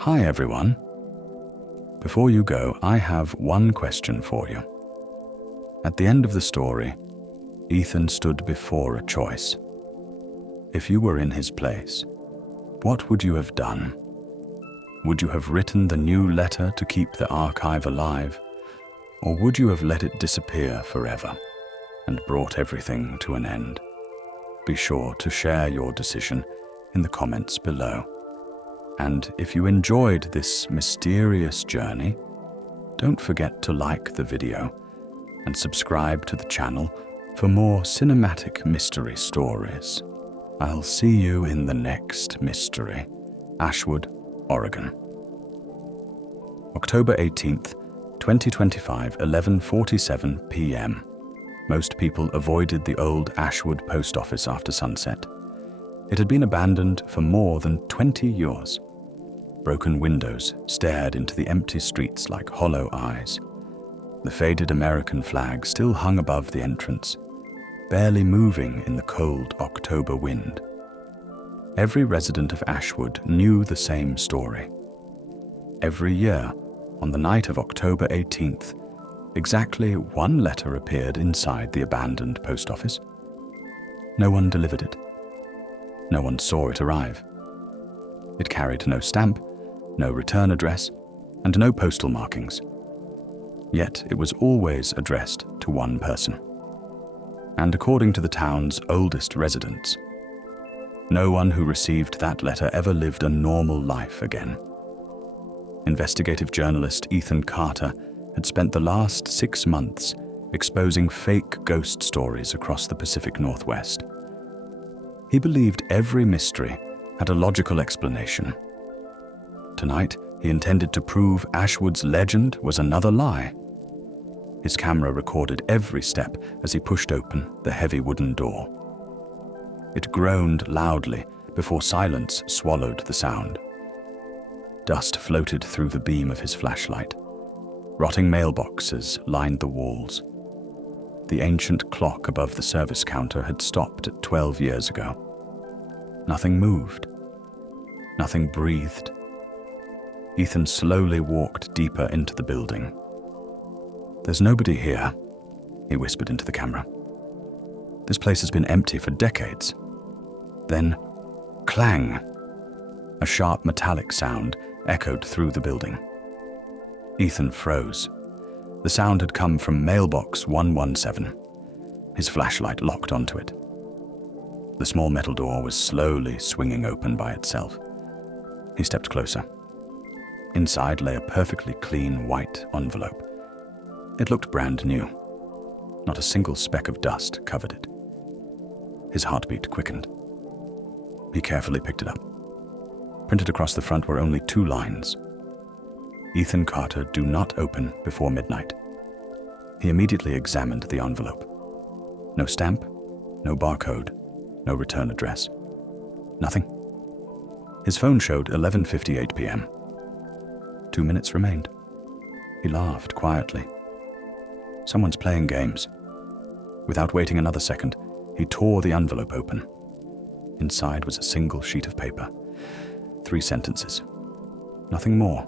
Hi everyone. Before you go, I have one question for you. At the end of the story, Ethan stood before a choice. If you were in his place, what would you have done? Would you have written the new letter to keep the archive alive, or would you have let it disappear forever and brought everything to an end? Be sure to share your decision in the comments below. And if you enjoyed this mysterious journey, don't forget to like the video and subscribe to the channel for more cinematic mystery stories. I'll see you in the next mystery. Ashwood, Oregon. October 18th, 2025, 11:47 p.m. Most people avoided the old Ashwood Post Office after sunset. It had been abandoned for more than 20 years. Broken windows stared into the empty streets like hollow eyes. The faded American flag still hung above the entrance, barely moving in the cold October wind. Every resident of Ashwood knew the same story. Every year, on the night of October 18th, exactly one letter appeared inside the abandoned post office. No one delivered it. No one saw it arrive. It carried no stamp, no return address, and no postal markings. Yet it was always addressed to one person. And according to the town's oldest residents, no one who received that letter ever lived a normal life again. Investigative journalist Ethan Carter had spent the last 6 months exposing fake ghost stories across the Pacific Northwest. He believed every mystery had a logical explanation. Tonight, he intended to prove Ashwood's legend was another lie. His camera recorded every step as he pushed open the heavy wooden door. It groaned loudly before silence swallowed the sound. Dust floated through the beam of his flashlight. Rotting mailboxes lined the walls. The ancient clock above the service counter had stopped at 12 years ago. Nothing moved. Nothing breathed. Ethan slowly walked deeper into the building. "There's nobody here," he whispered into the camera. "This place has been empty for decades." Then, clang! A sharp metallic sound echoed through the building. Ethan froze. The sound had come from mailbox 117. His flashlight locked onto it. The small metal door was slowly swinging open by itself. He stepped closer. Inside lay a perfectly clean white envelope. It looked brand new. Not a single speck of dust covered it. His heartbeat quickened. He carefully picked it up. Printed across the front were only 2 lines. "Ethan Carter, do not open before midnight." He immediately examined the envelope. No stamp, no barcode, no return address. Nothing. His phone showed 11:58 p.m. 2 minutes remained. He laughed quietly. Someone's playing games. Without waiting another second, he tore the envelope open. Inside was a single sheet of paper. 3 sentences. Nothing more.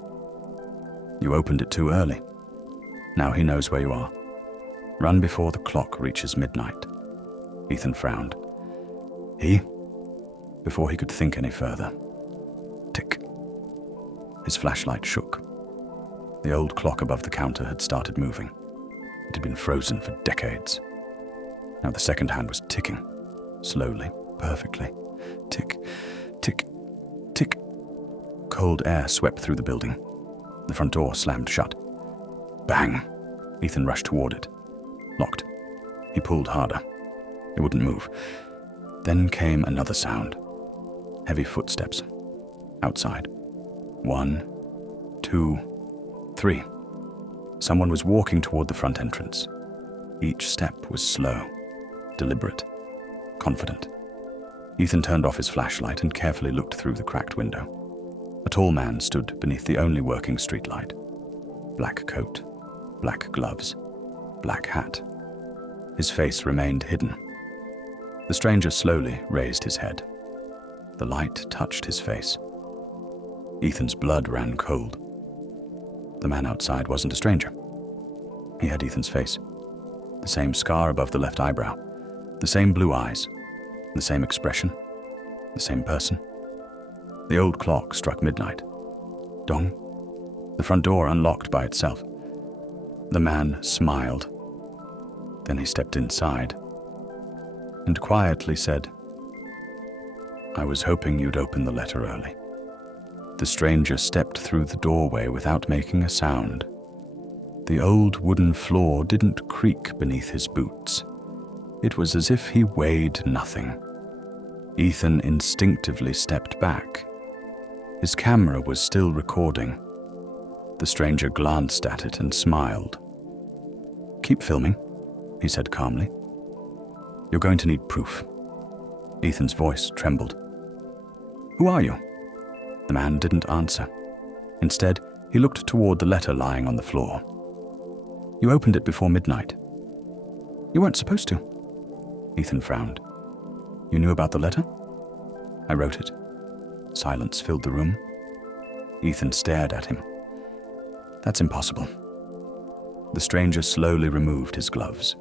"You opened it too early. Now he knows where you are. Run before the clock reaches midnight." Ethan frowned. "He?" Before he could think any further. Tick. His flashlight shook. The old clock above the counter had started moving. It had been frozen for decades. Now the second hand was ticking, slowly, perfectly. Tick, tick, tick. Cold air swept through the building. The front door slammed shut. Bang! Ethan rushed toward it. Locked. He pulled harder. It wouldn't move. Then came another sound. Heavy footsteps. Outside. 1, 2, 3. Someone was walking toward the front entrance. Each step was slow, deliberate, confident. Ethan turned off his flashlight and carefully looked through the cracked window. A tall man stood beneath the only working streetlight. Black coat, black gloves, black hat. His face remained hidden. The stranger slowly raised his head. The light touched his face. Ethan's blood ran cold. The man outside wasn't a stranger. He had Ethan's face. The same scar above the left eyebrow. The same blue eyes. The same expression. The same person. The old clock struck midnight. Dong. The front door unlocked by itself. The man smiled. Then he stepped inside and quietly said, "I was hoping you'd open the letter early." The stranger stepped through the doorway without making a sound. The old wooden floor didn't creak beneath his boots. It was as if he weighed nothing. Ethan instinctively stepped back. His camera was still recording. The stranger glanced at it and smiled. "Keep filming," he said calmly. "You're going to need proof." Ethan's voice trembled. "Who are you?" The man didn't answer. Instead, he looked toward the letter lying on the floor. "You opened it before midnight." "You weren't supposed to." Ethan frowned. "You knew about the letter?" "I wrote it." Silence filled the room. Ethan stared at him. "That's impossible." The stranger slowly removed his gloves.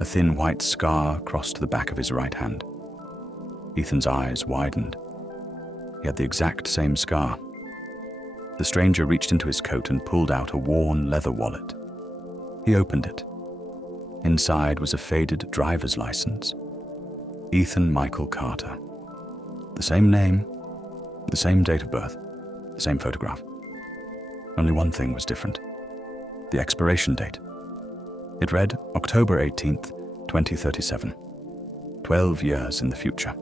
A thin white scar crossed the back of his right hand. Ethan's eyes widened. He had the exact same scar. The stranger reached into his coat and pulled out a worn leather wallet. He opened it. Inside was a faded driver's license. Ethan Michael Carter. The same name, the same date of birth, the same photograph. Only one thing was different: the expiration date. It read October 18th, 2037. 12 years in the future.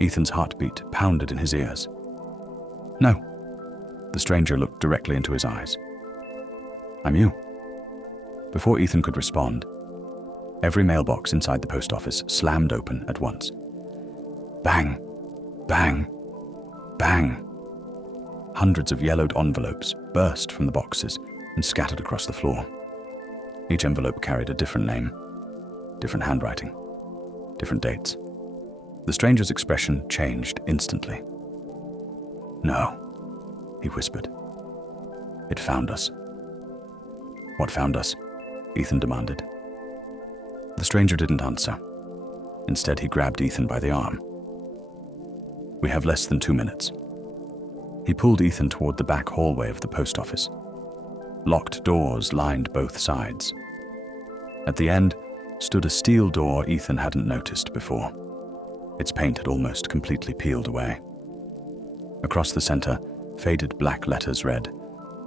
Ethan's heartbeat pounded in his ears. "No." The stranger looked directly into his eyes. "I'm you." Before Ethan could respond, every mailbox inside the post office slammed open at once. Bang! Bang! Bang! Hundreds of yellowed envelopes burst from the boxes and scattered across the floor. Each envelope carried a different name, different handwriting, different dates. The stranger's expression changed instantly. "No," he whispered. "It found us." "What found us?" Ethan demanded. The stranger didn't answer. Instead, he grabbed Ethan by the arm. "We have less than 2 minutes." He pulled Ethan toward the back hallway of the post office. Locked doors lined both sides. At the end stood a steel door Ethan hadn't noticed before. Its paint had almost completely peeled away. Across the center, faded black letters read,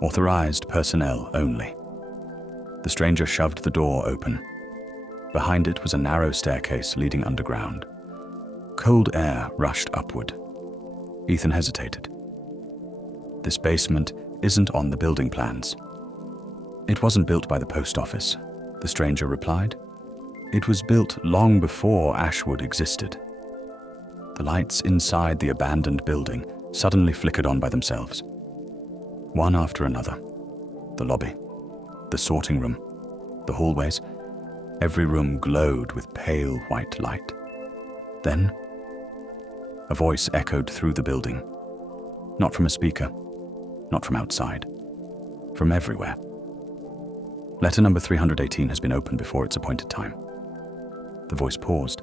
"Authorized personnel only." The stranger shoved the door open. Behind it was a narrow staircase leading underground. Cold air rushed upward. Ethan hesitated. "This basement isn't on the building plans." "It wasn't built by the post office," the stranger replied. "It was built long before Ashwood existed." The lights inside the abandoned building suddenly flickered on by themselves. One after another. The lobby, the sorting room, the hallways. Every room glowed with pale white light. Then, a voice echoed through the building. Not from a speaker, not from outside, from everywhere. "Letter number 318 has been opened before its appointed time." The voice paused,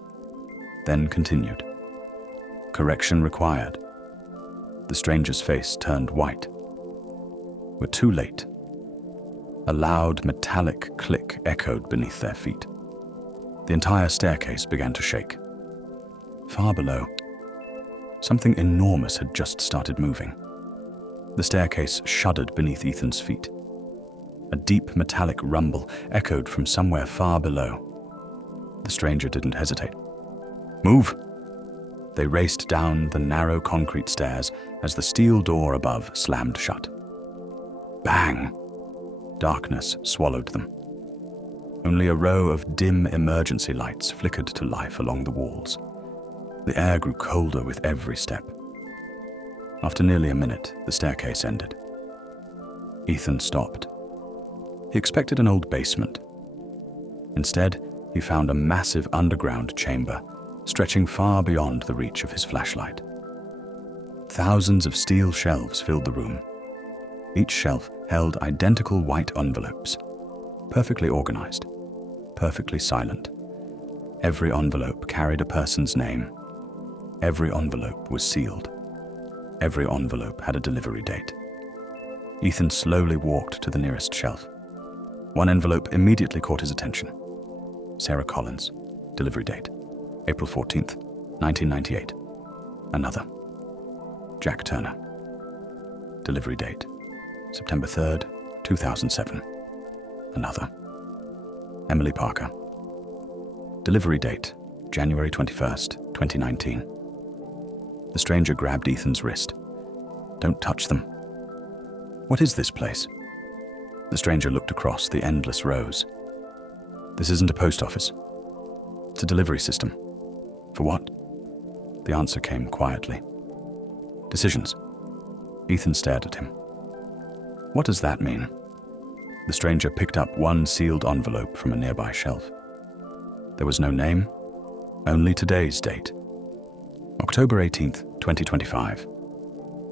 then continued. "Correction required." The stranger's face turned white. "We're too late." A loud metallic click echoed beneath their feet. The entire staircase began to shake. Far below, something enormous had just started moving. The staircase shuddered beneath Ethan's feet. A deep metallic rumble echoed from somewhere far below. The stranger didn't hesitate. "Move!" They raced down the narrow concrete stairs as the steel door above slammed shut. Bang! Darkness swallowed them. Only a row of dim emergency lights flickered to life along the walls. The air grew colder with every step. After nearly a minute, the staircase ended. Ethan stopped. He expected an old basement. Instead, he found a massive underground chamber stretching far beyond the reach of his flashlight. Thousands of steel shelves filled the room. Each shelf held identical white envelopes, perfectly organized, perfectly silent. Every envelope carried a person's name. Every envelope was sealed. Every envelope had a delivery date. Ethan slowly walked to the nearest shelf. One envelope immediately caught his attention. Sarah Collins, delivery date, April 14th, 1998. Another. Jack Turner, delivery date, September 3rd, 2007. Another. Emily Parker, delivery date, January 21st, 2019. The stranger grabbed Ethan's wrist. "Don't touch them." "What is this place?" The stranger looked across the endless rows. "This isn't a post office. It's a delivery system." "For what?" The answer came quietly. "Decisions." Ethan stared at him. "What does that mean?" The stranger picked up one sealed envelope from a nearby shelf. There was no name, only today's date. October 18th, 2025.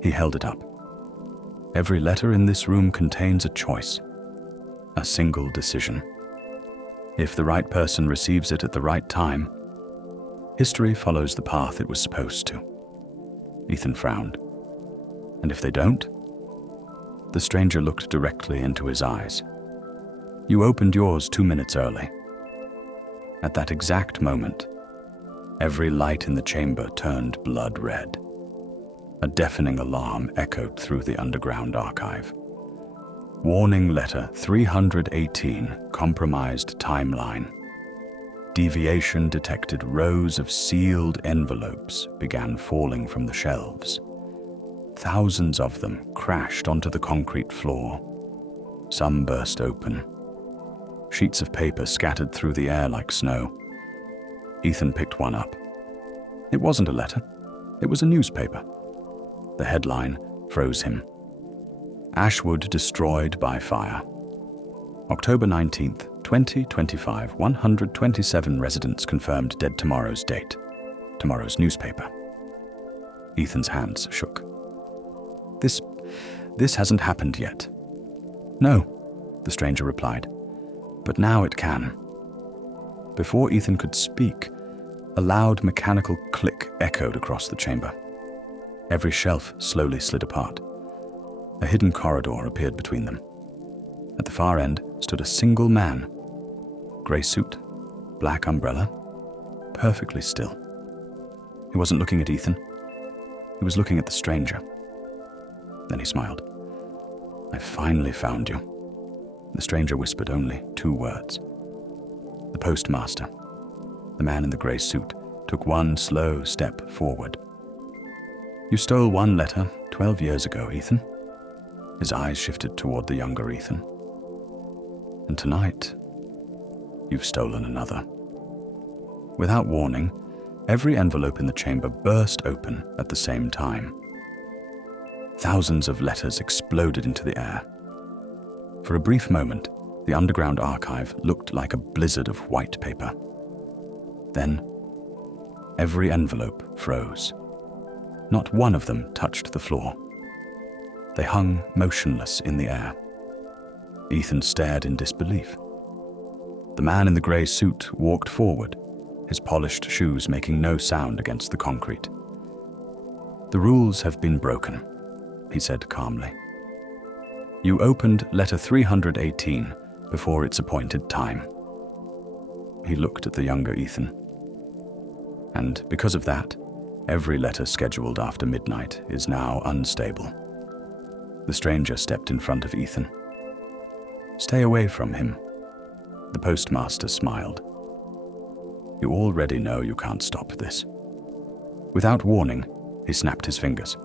He held it up. Every letter in this room contains a choice, a single decision. If the right person receives it at the right time, history follows the path it was supposed to. Ethan frowned. And if they don't? The stranger looked directly into his eyes. "You opened yours 2 minutes early." At that exact moment, every light in the chamber turned blood red. A deafening alarm echoed through the underground archive. Warning letter 318, compromised timeline. Deviation detected. Rows of sealed envelopes began falling from the shelves. Thousands of them crashed onto the concrete floor. Some burst open. Sheets of paper scattered through the air like snow. Ethan picked one up. It wasn't a letter. It was a newspaper. The headline froze him. Ashwood destroyed by fire. October 19th, 2025, 127 residents confirmed dead. Tomorrow's date. Tomorrow's newspaper. Ethan's hands shook. This hasn't happened yet." "No," the stranger replied, "but now it can." Before Ethan could speak, a loud mechanical click echoed across the chamber. Every shelf slowly slid apart. A hidden corridor appeared between them. At the far end stood a single man. Grey suit, black umbrella, perfectly still. He wasn't looking at Ethan. He was looking at the stranger. Then he smiled. "I finally found you." The stranger whispered only 2 words. The postmaster, the man in the grey suit, took one slow step forward. "You stole one letter 12 years ago, Ethan." His eyes shifted toward the younger Ethan. "And tonight, you've stolen another." Without warning, every envelope in the chamber burst open at the same time. Thousands of letters exploded into the air. For a brief moment, the underground archive looked like a blizzard of white paper. Then, every envelope froze. Not one of them touched the floor. They hung motionless in the air. Ethan stared in disbelief. The man in the grey suit walked forward, his polished shoes making no sound against the concrete. "The rules have been broken," he said calmly. "You opened letter 318 before its appointed time." He looked at the younger Ethan. "And because of that, every letter scheduled after midnight is now unstable." The stranger stepped in front of Ethan. "Stay away from him." The postmaster smiled. "You already know you can't stop this." Without warning, he snapped his fingers.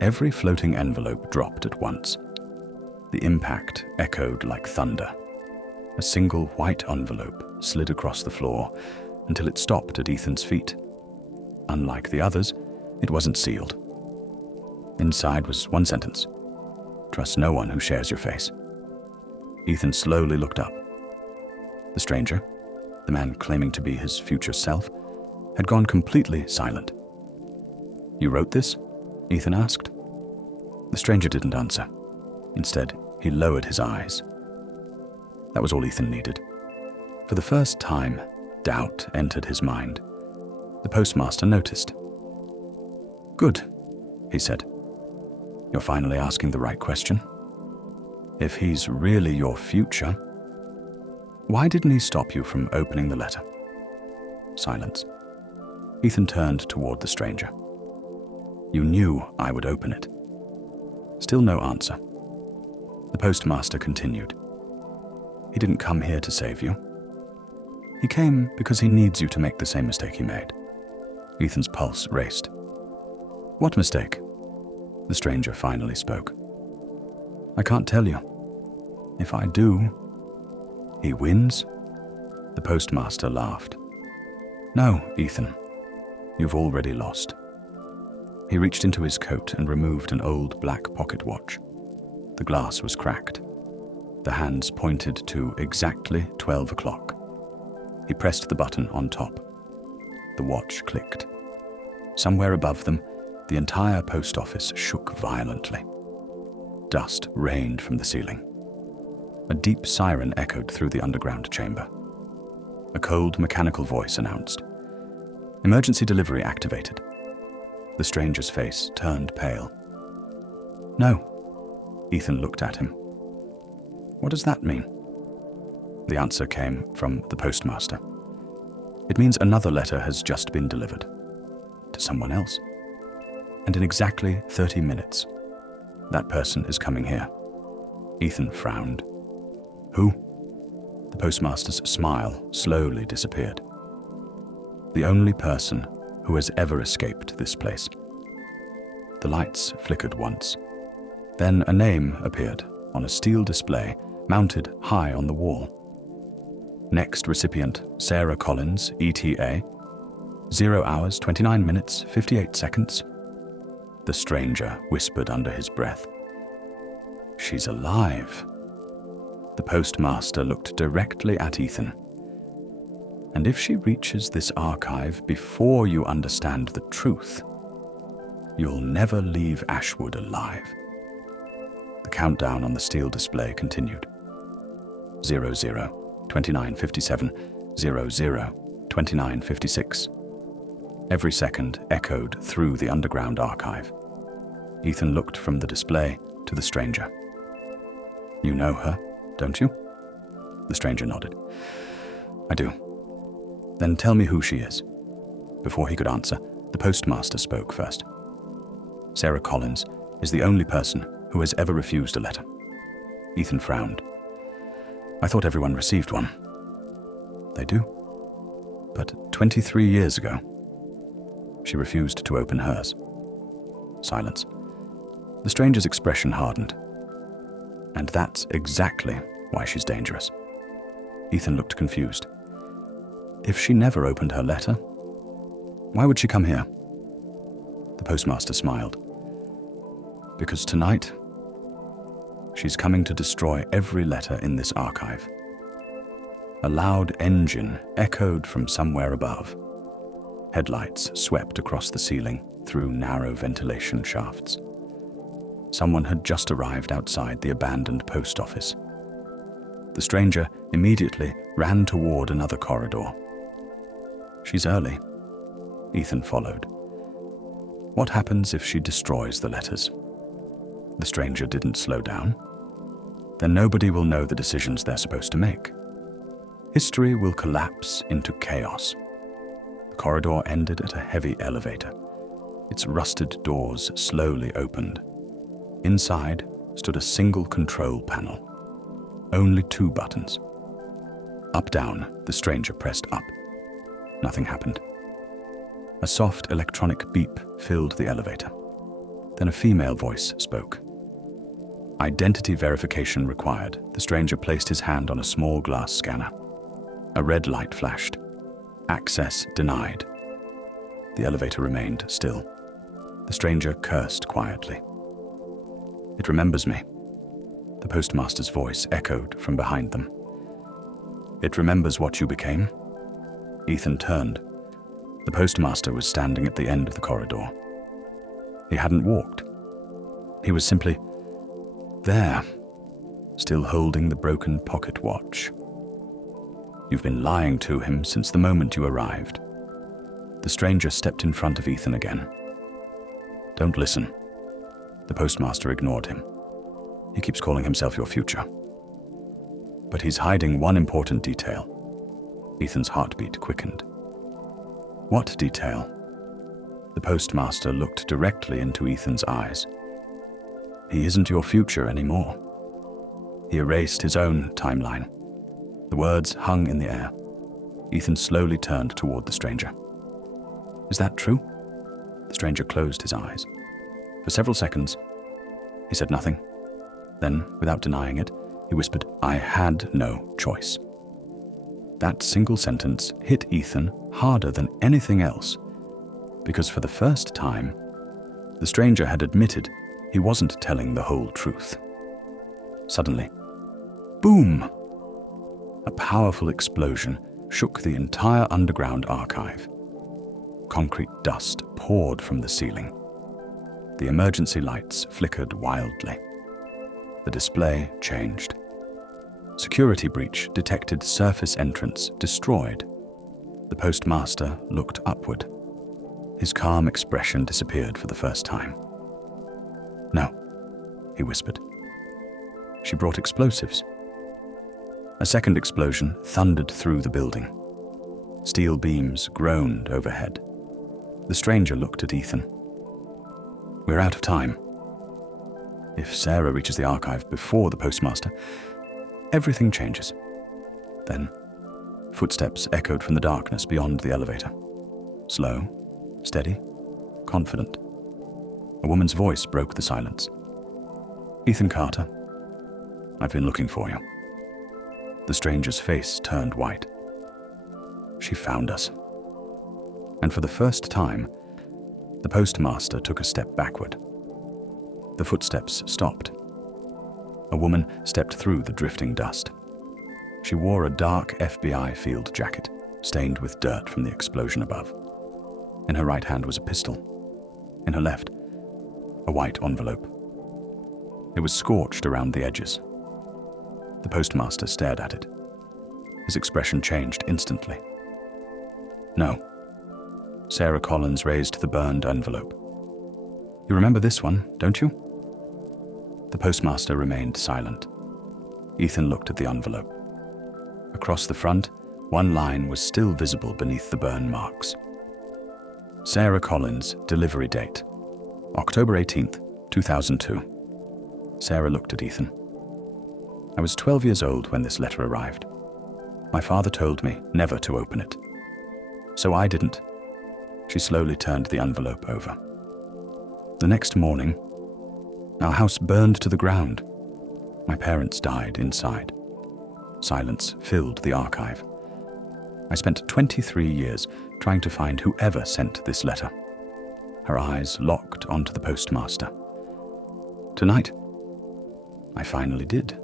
Every floating envelope dropped at once. The impact echoed like thunder. A single white envelope slid across the floor until it stopped at Ethan's feet. Unlike the others, it wasn't sealed. Inside was one sentence: "Trust no one who shares your face." Ethan slowly looked up. The stranger, the man claiming to be his future self, had gone completely silent. "You wrote this?" Ethan asked. The stranger didn't answer. Instead, he lowered his eyes. That was all Ethan needed. For the first time, doubt entered his mind. The postmaster noticed. "Good," he said. "You're finally asking the right question. If he's really your future, why didn't he stop you from opening the letter?" Silence. Ethan turned toward the stranger. "You knew I would open it." Still no answer. The postmaster continued. "He didn't come here to save you. He came because he needs you to make the same mistake he made." Ethan's pulse raced. "What mistake?" The stranger finally spoke. "I can't tell you. If I do..." "He wins?" The postmaster laughed. "No, Ethan. You've already lost." He reached into his coat and removed an old black pocket watch. The glass was cracked. The hands pointed to exactly 12 o'clock. He pressed the button on top. The watch clicked. Somewhere above them, the entire post office shook violently. Dust rained from the ceiling. A deep siren echoed through the underground chamber. A cold, mechanical voice announced, "Emergency delivery activated." The stranger's face turned pale. "No." Ethan looked at him. "What does that mean?" The answer came from the postmaster. "It means another letter has just been delivered. To someone else. And in exactly 30 minutes, that person is coming here." Ethan frowned. "Who?" The postmaster's smile slowly disappeared. "The only person who has ever escaped this place." The lights flickered once. Then a name appeared on a steel display mounted high on the wall. Next recipient, Sarah Collins, ETA. 0 hours, 29 minutes, 58 seconds. The stranger whispered under his breath. "She's alive." The postmaster looked directly at Ethan. "And if she reaches this archive before you understand the truth, you'll never leave Ashwood alive." The countdown on the steel display continued. 00, 29:57, 00, 29:56. Every second echoed through the underground archive. Ethan looked from the display to the stranger. "You know her, don't you?" The stranger nodded. "I do." "Then tell me who she is." Before he could answer, the postmaster spoke first. "Sarah Collins is the only person who has ever refused a letter." Ethan frowned. "I thought everyone received one." "They do. But 23 years ago, she refused to open hers." Silence. The stranger's expression hardened. "And that's exactly why she's dangerous." Ethan looked confused. "If she never opened her letter, why would she come here?" The postmaster smiled. "Because tonight, she's coming to destroy every letter in this archive." A loud engine echoed from somewhere above. Headlights swept across the ceiling through narrow ventilation shafts. Someone had just arrived outside the abandoned post office. The stranger immediately ran toward another corridor. "She's early." Ethan followed. "What happens if she destroys the letters?" The stranger didn't slow down. "Then nobody will know the decisions they're supposed to make. History will collapse into chaos." The corridor ended at a heavy elevator. Its rusted doors slowly opened. Inside stood a single control panel. Only 2 buttons. Up-down, the stranger pressed up. Nothing happened. A soft electronic beep filled the elevator. Then a female voice spoke. "Identity verification required." The stranger placed his hand on a small glass scanner. A red light flashed. "Access denied." The elevator remained still. The stranger cursed quietly. "It remembers me." The postmaster's voice echoed from behind them. "It remembers what you became." Ethan turned. The postmaster was standing at the end of the corridor. He hadn't walked. He was simply there, still holding the broken pocket watch. You've been lying to him since the moment you arrived. The stranger stepped in front of Ethan again. Don't listen. The postmaster ignored him. He keeps calling himself your future. But he's hiding one important detail. Ethan's heartbeat quickened. What detail? The postmaster looked directly into Ethan's eyes. He isn't your future anymore. He erased his own timeline. The words hung in the air. Ethan slowly turned toward the stranger. Is that true? The stranger closed his eyes. For several seconds, he said nothing. Then, without denying it, he whispered, I had no choice. That single sentence hit Ethan harder than anything else, because for the first time, the stranger had admitted he wasn't telling the whole truth. Suddenly, boom! A powerful explosion shook the entire underground archive. Concrete dust poured from the ceiling. The emergency lights flickered wildly. The display changed. Security breach detected surface entrance destroyed. The postmaster looked upward. His calm expression disappeared for the first time. No, he whispered. She brought explosives. A second explosion thundered through the building. Steel beams groaned overhead. The stranger looked at Ethan. We're out of time. If Sarah reaches the archive before the postmaster, everything changes. Then, footsteps echoed from the darkness beyond the elevator. Slow, steady, confident. A woman's voice broke the silence. Ethan Carter, I've been looking for you. The stranger's face turned white. She found us. And for the first time, the postmaster took a step backward. The footsteps stopped. A woman stepped through the drifting dust. She wore a dark FBI field jacket, stained with dirt from the explosion above. In her right hand was a pistol. In her left, a white envelope. It was scorched around the edges. The postmaster stared at it. His expression changed instantly. No. Sarah Collins raised the burned envelope. You remember this one, don't you? The postmaster remained silent. Ethan looked at the envelope. Across the front, one line was still visible beneath the burn marks. Sarah Collins, delivery date, October 18th, 2002. Sarah looked at Ethan. I was 12 years old when this letter arrived. My father told me never to open it. So I didn't. She slowly turned the envelope over. The next morning, our house burned to the ground. My parents died inside. Silence filled the archive. I spent 23 years trying to find whoever sent this letter. Her eyes locked onto the postmaster. Tonight, I finally did.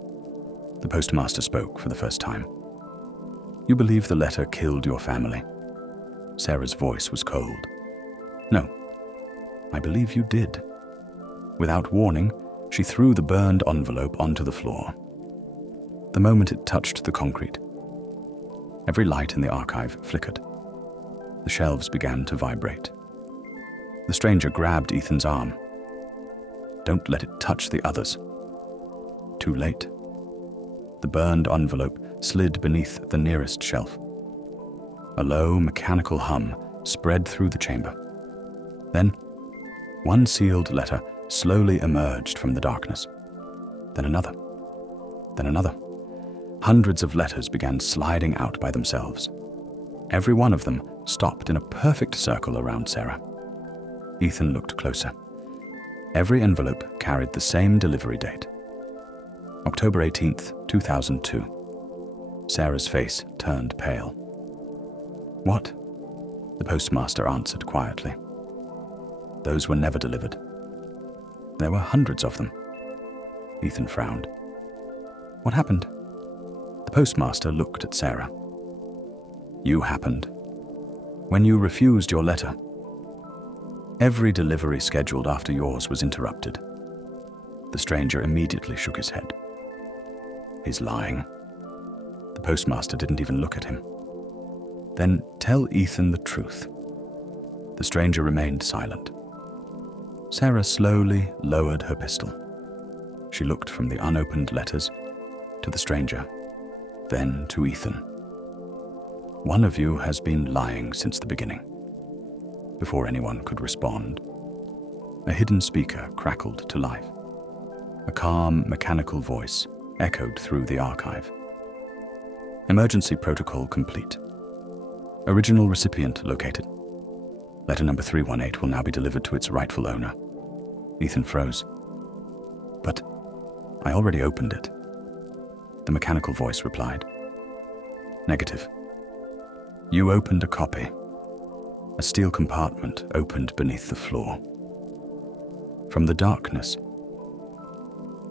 The postmaster spoke for the first time. You believe the letter killed your family? Sarah's voice was cold. No, I believe you did. Without warning, she threw the burned envelope onto the floor. The moment it touched the concrete, every light in the archive flickered. The shelves began to vibrate. The stranger grabbed Ethan's arm. Don't let it touch the others. Too late. The burned envelope slid beneath the nearest shelf. A low, mechanical hum spread through the chamber. Then, one sealed letter slowly emerged from the darkness. Then another. Then another. Hundreds of letters began sliding out by themselves. Every one of them stopped in a perfect circle around Sarah. Ethan looked closer. Every envelope carried the same delivery date. October 18th, 2002. Sarah's face turned pale. What? The postmaster answered quietly. Those were never delivered. There were hundreds of them. Ethan frowned. What happened? The postmaster looked at Sarah. You happened. When you refused your letter. Every delivery scheduled after yours was interrupted. The stranger immediately shook his head. He's lying. The postmaster didn't even look at him. Then tell Ethan the truth. The stranger remained silent. Sarah slowly lowered her pistol. She looked from the unopened letters to the stranger, then to Ethan. One of you has been lying since the beginning. Before anyone could respond, a hidden speaker crackled to life. A calm, mechanical voice echoed through the archive. Emergency protocol complete. Original recipient located. Letter number 318 will now be delivered to its rightful owner. Ethan froze. But I already opened it. The mechanical voice replied. Negative. You opened a copy. A steel compartment opened beneath the floor. From the darkness,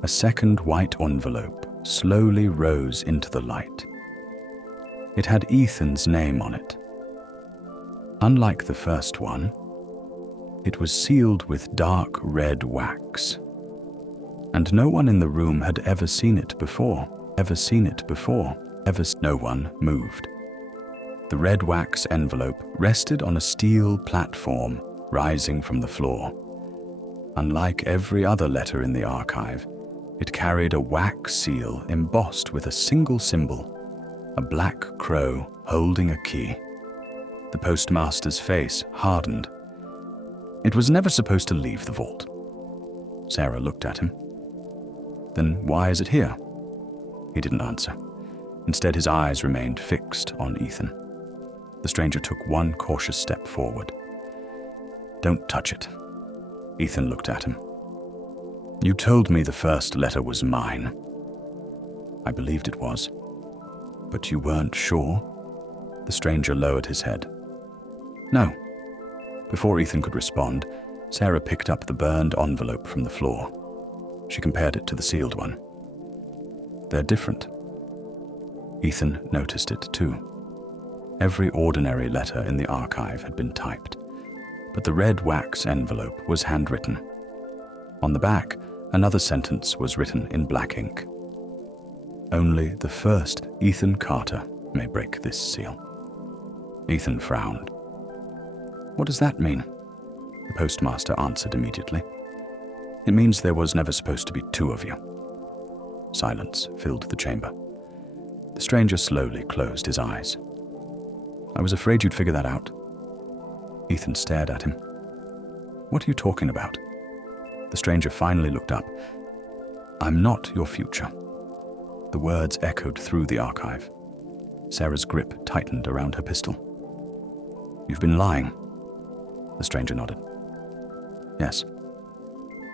a second white envelope slowly rose into the light. It had Ethan's name on it. Unlike the first one, it was sealed with dark red wax. And no one in the room had ever seen it before. No one moved. The red wax envelope rested on a steel platform rising from the floor. Unlike every other letter in the archive, it carried a wax seal embossed with a single symbol, a black crow holding a key. The postmaster's face hardened. It was never supposed to leave the vault. Sarah looked at him. Then why is it here? He didn't answer. Instead, his eyes remained fixed on Ethan. The stranger took one cautious step forward. Don't touch it. Ethan looked at him. You told me the first letter was mine. I believed it was. But you weren't sure? The stranger lowered his head. No. Before Ethan could respond, Sarah picked up the burned envelope from the floor. She compared it to the sealed one. They're different. Ethan noticed it too. Every ordinary letter in the archive had been typed, but the red wax envelope was handwritten. On the back, another sentence was written in black ink. Only the first Ethan Carter may break this seal. Ethan frowned. What does that mean? The postmaster answered immediately. It means there was never supposed to be two of you. Silence filled the chamber. The stranger slowly closed his eyes. I was afraid you'd figure that out. Ethan stared at him. What are you talking about? The stranger finally looked up. I'm not your future. The words echoed through the archive. Sarah's grip tightened around her pistol. You've been lying. The stranger nodded. Yes.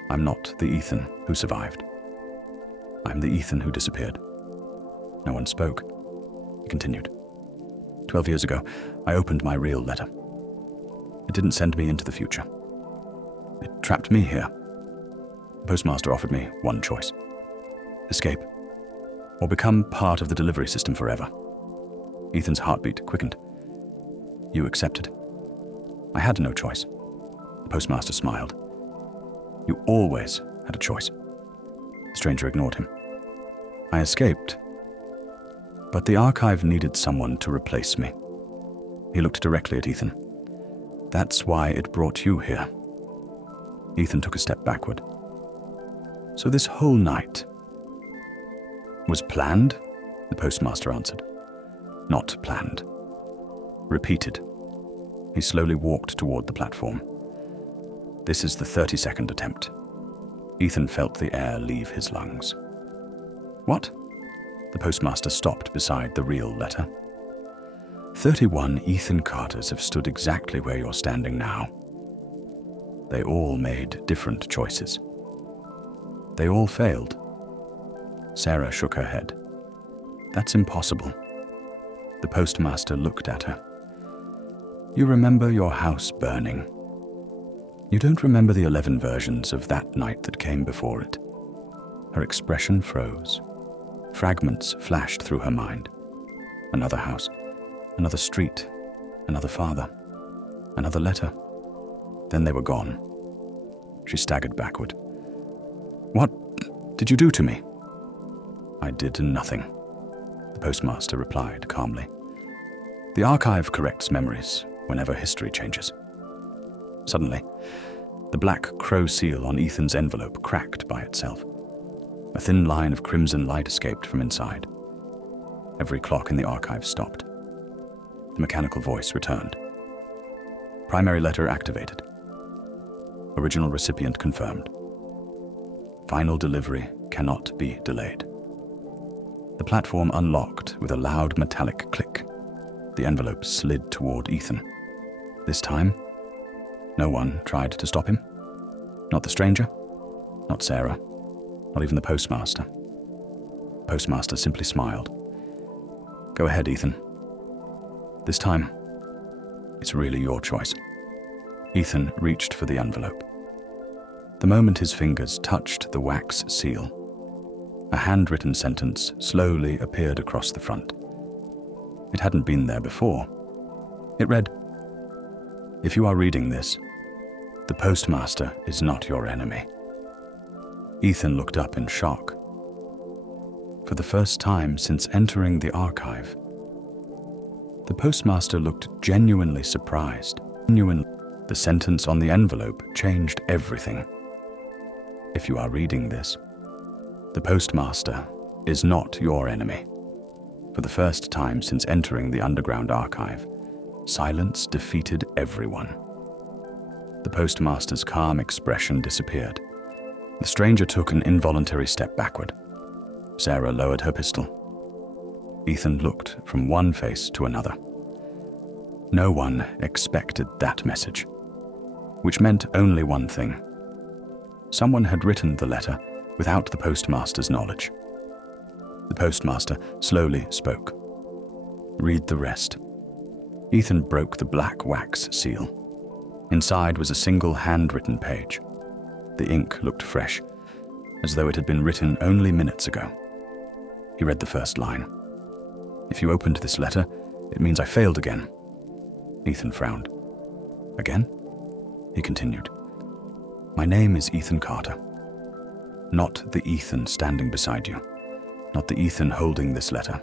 I'm not the Ethan who survived. I'm the Ethan who disappeared. No one spoke. He continued. 12 years ago, I opened my real letter. It didn't send me into the future. It trapped me here. The postmaster offered me one choice. Escape, or become part of the delivery system forever. Ethan's heartbeat quickened. You accepted. I had no choice. The postmaster smiled. You always had a choice. The stranger ignored him. I escaped, but the archive needed someone to replace me. He looked directly at Ethan. That's why it brought you here. Ethan took a step backward. So this whole night was planned? The postmaster answered. Not planned. Repeated. He slowly walked toward the platform. This is the 32nd attempt. Ethan felt the air leave his lungs. What? The postmaster stopped beside the real letter. 31 Ethan Carters have stood exactly where you're standing now. They all made different choices. They all failed. Sarah shook her head. That's impossible. The postmaster looked at her. You remember your house burning. You don't remember the 11 versions of that night that came before it. Her expression froze. Fragments flashed through her mind. Another house, another street, another father, another letter. Then they were gone. She staggered backward. "What did you do to me?" "I did nothing," the postmaster replied calmly. "The archive corrects memories whenever history changes." Suddenly, the black crow seal on Ethan's envelope cracked by itself. A thin line of crimson light escaped from inside. Every clock in the archive stopped. The mechanical voice returned. "Primary letter activated. Original recipient confirmed. Final delivery cannot be delayed." The platform unlocked with a loud metallic click. The envelope slid toward Ethan. This time, no one tried to stop him. Not the stranger, not Sarah, not even the postmaster. The postmaster simply smiled. "Go ahead, Ethan. This time, it's really your choice." Ethan reached for the envelope. The moment his fingers touched the wax seal, a handwritten sentence slowly appeared across the front. It hadn't been there before. It read, "If you are reading this, the postmaster is not your enemy." Ethan looked up in shock. For the first time since entering the archive, the postmaster looked genuinely surprised. The sentence on the envelope changed everything. "If you are reading this, the postmaster is not your enemy." For the first time since entering the underground archive, silence defeated everyone. The postmaster's calm expression disappeared. The stranger took an involuntary step backward. Sarah lowered her pistol. Ethan looked from one face to another. No one expected that message, which meant only one thing. Someone had written the letter without the postmaster's knowledge. The postmaster slowly spoke. "Read the rest." Ethan broke the black wax seal. Inside was a single handwritten page. The ink looked fresh, as though it had been written only minutes ago. He read the first line. "If you opened this letter, it means I failed again." Ethan frowned. "Again?" He continued. "My name is Ethan Carter. Not the Ethan standing beside you. Not the Ethan holding this letter.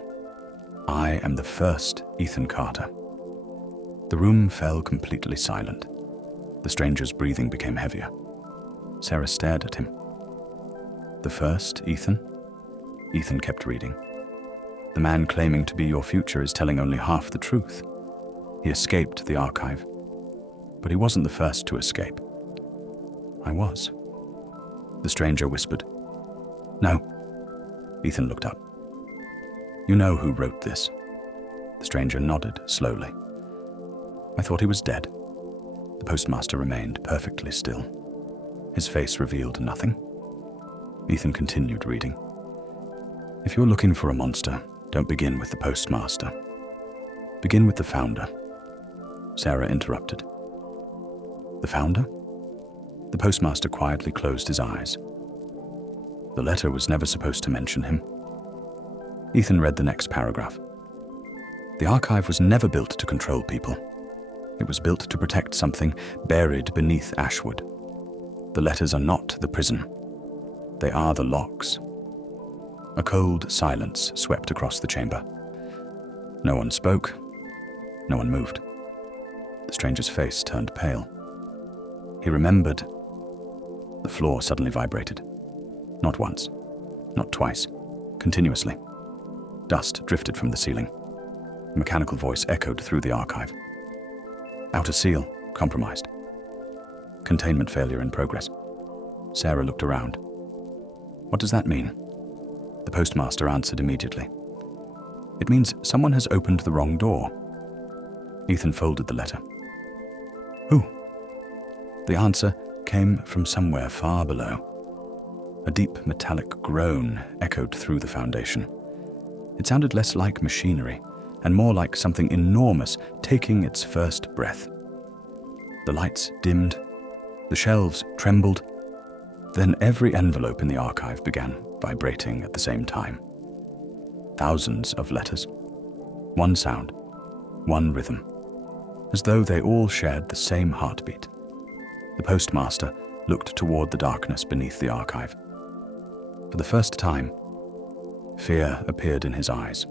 I am the first Ethan Carter." The room fell completely silent. The stranger's breathing became heavier. Sarah stared at him. "The first, Ethan?" Ethan kept reading. "The man claiming to be your future is telling only half the truth. He escaped the archive. But he wasn't the first to escape. I was." The stranger whispered. "No." Ethan looked up. "You know who wrote this?" The stranger nodded slowly. "I thought he was dead." The postmaster remained perfectly still. His face revealed nothing. Ethan continued reading. "If you're looking for a monster, don't begin with the postmaster. Begin with the founder." Sarah interrupted. "The founder?" The postmaster quietly closed his eyes. The letter was never supposed to mention him. Ethan read the next paragraph. "The archive was never built to control people. It was built to protect something buried beneath Ashwood. The letters are not the prison. They are the locks." A cold silence swept across the chamber. No one spoke. No one moved. The stranger's face turned pale. He remembered. The floor suddenly vibrated. Not once, not twice, continuously. Dust drifted from the ceiling. A mechanical voice echoed through the archive. "Outer seal compromised. Containment failure in progress." Sarah looked around. "What does that mean?" The postmaster answered immediately. "It means someone has opened the wrong door." Ethan folded the letter. "Who?" The answer came from somewhere far below. A deep metallic groan echoed through the foundation. It sounded less like machinery and more like something enormous taking its first breath. The lights dimmed, the shelves trembled, then every envelope in the archive began vibrating at the same time. Thousands of letters, one sound, one rhythm, as though they all shared the same heartbeat. The postmaster looked toward the darkness beneath the archive. For the first time, fear appeared in his eyes.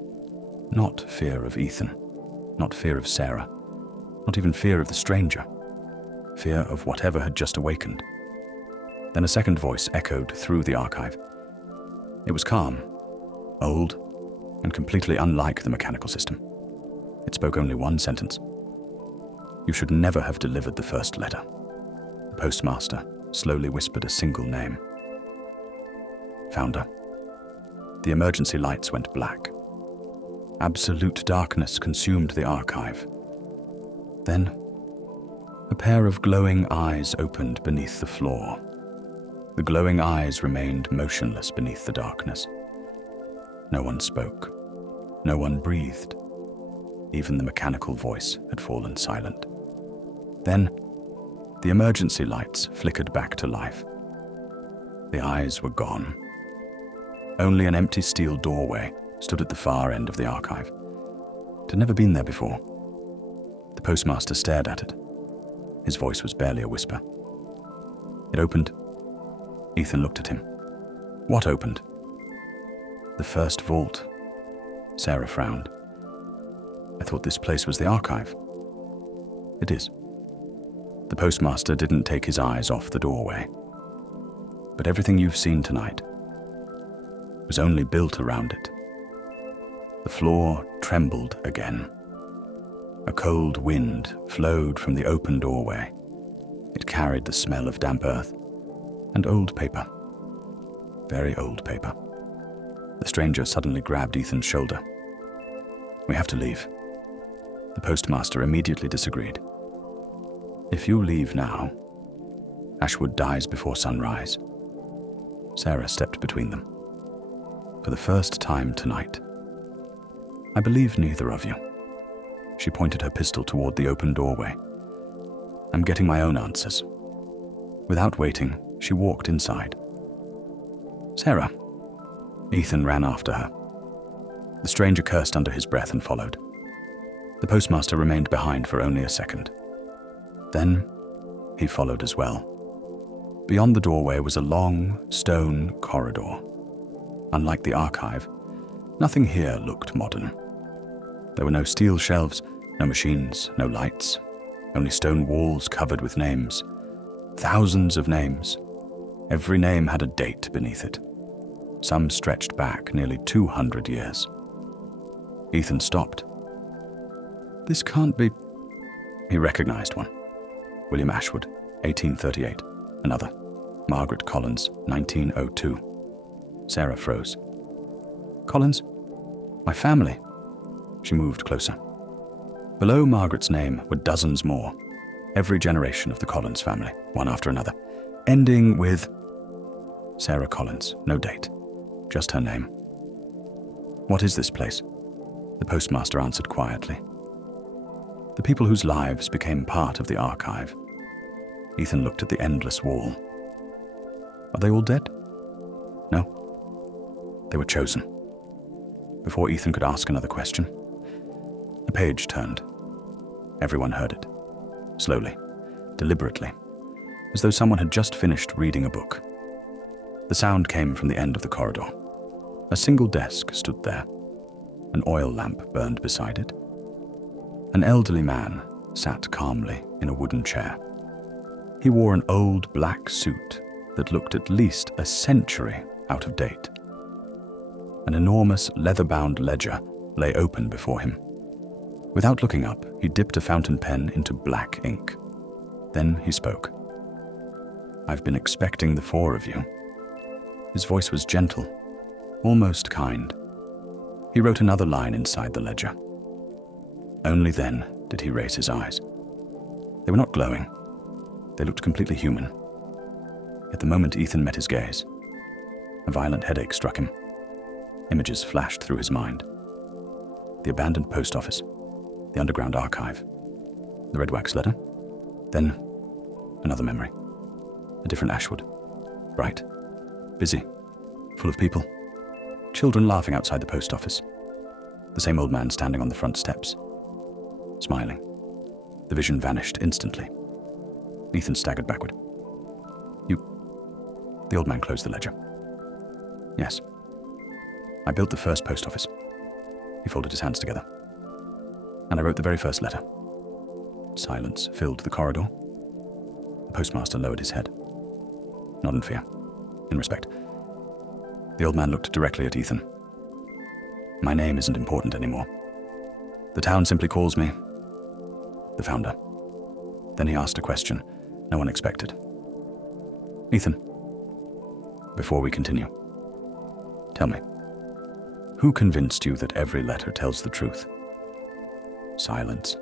Not fear of Ethan, not fear of Sarah, not even fear of the stranger. Fear of whatever had just awakened. Then a second voice echoed through the archive. It was calm, old, and completely unlike the mechanical system. It spoke only one sentence. "You should never have delivered the first letter." The postmaster slowly whispered a single name. "Founder." The emergency lights went black. Absolute darkness consumed the archive. Then, a pair of glowing eyes opened beneath the floor. The glowing eyes remained motionless beneath the darkness. No one spoke. No one breathed. Even the mechanical voice had fallen silent. Then, the emergency lights flickered back to life. The eyes were gone. Only an empty steel doorway stood at the far end of the archive. It had never been there before. The postmaster stared at it. His voice was barely a whisper. It opened. Ethan looked at him. What opened? The first vault. Sarah frowned. I thought this place was the archive. It is. The postmaster didn't take his eyes off the doorway. But everything you've seen tonight was only built around it. The floor trembled again. A cold wind flowed from the open doorway. It carried the smell of damp earth and old paper. Very old paper. The stranger suddenly grabbed Ethan's shoulder. We have to leave. The postmaster immediately disagreed. If you leave now, Ashwood dies before sunrise. Sarah stepped between them. For the first time tonight, I believe neither of you. She pointed her pistol toward the open doorway. I'm getting my own answers. Without waiting, she walked inside. Sarah. Ethan ran after her. The stranger cursed under his breath and followed. The postmaster remained behind for only a second. Then, he followed as well. Beyond the doorway was a long, stone corridor. Unlike the archive, nothing here looked modern. There were no steel shelves, no machines, no lights, only stone walls covered with names. Thousands of names. Every name had a date beneath it. Some stretched back nearly 200 years. Ethan stopped. This can't be... He recognized one. William Ashwood, 1838. Another. Margaret Collins, 1902. Sarah froze. Collins? My family. She moved closer. Below Margaret's name were dozens more. Every generation of the Collins family, one after another. Ending with Sarah Collins, no date. Just her name. What is this place? The postmaster answered quietly. The people whose lives became part of the archive. Ethan looked at the endless wall. Are they all dead? No. They were chosen. Before Ethan could ask another question, a page turned. Everyone heard it. Slowly, deliberately, as though someone had just finished reading a book. The sound came from the end of the corridor. A single desk stood there. An oil lamp burned beside it. An elderly man sat calmly in a wooden chair. He wore an old black suit that looked at least a century out of date. An enormous leather-bound ledger lay open before him. Without looking up, he dipped a fountain pen into black ink. Then he spoke. I've been expecting the four of you. His voice was gentle, almost kind. He wrote another line inside the ledger. Only then did he raise his eyes. They were not glowing. They looked completely human. At the moment Ethan met his gaze, a violent headache struck him. Images flashed through his mind. The abandoned post office, the underground archive, the red wax letter. Then, another memory. A different Ashwood. Bright, busy, full of people. Children laughing outside the post office. The same old man standing on the front steps, smiling. The vision vanished instantly. Ethan staggered backward. The old man closed the ledger. Yes. I built the first post office. He folded his hands together. And I wrote the very first letter. Silence filled the corridor. The postmaster lowered his head. Not in fear, in respect. The old man looked directly at Ethan. My name isn't important anymore. The town simply calls me the founder. Then he asked a question no one expected. Ethan, before we continue, tell me, who convinced you that every letter tells the truth? Silence.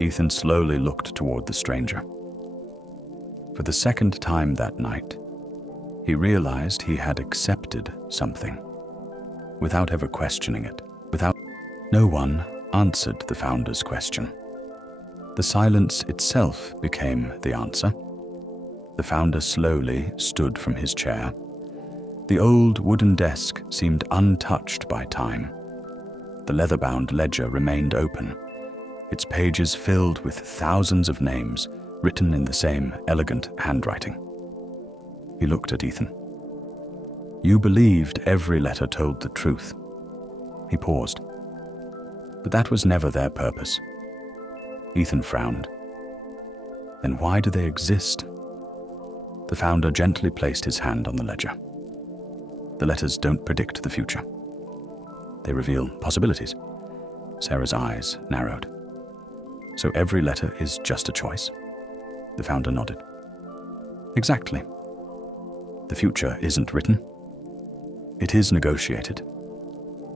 Ethan slowly looked toward the stranger. For the second time that night, he realized he had accepted something, without ever questioning it. No one answered the founder's question. The silence itself became the answer. The founder slowly stood from his chair. The old wooden desk seemed untouched by time. The leather-bound ledger remained open, its pages filled with thousands of names written in the same elegant handwriting. He looked at Ethan. You believed every letter told the truth. He paused. But that was never their purpose. Ethan frowned. Then why do they exist? The founder gently placed his hand on the ledger. The letters don't predict the future. They reveal possibilities. Sarah's eyes narrowed. So every letter is just a choice? The founder nodded. Exactly. The future isn't written. It is negotiated.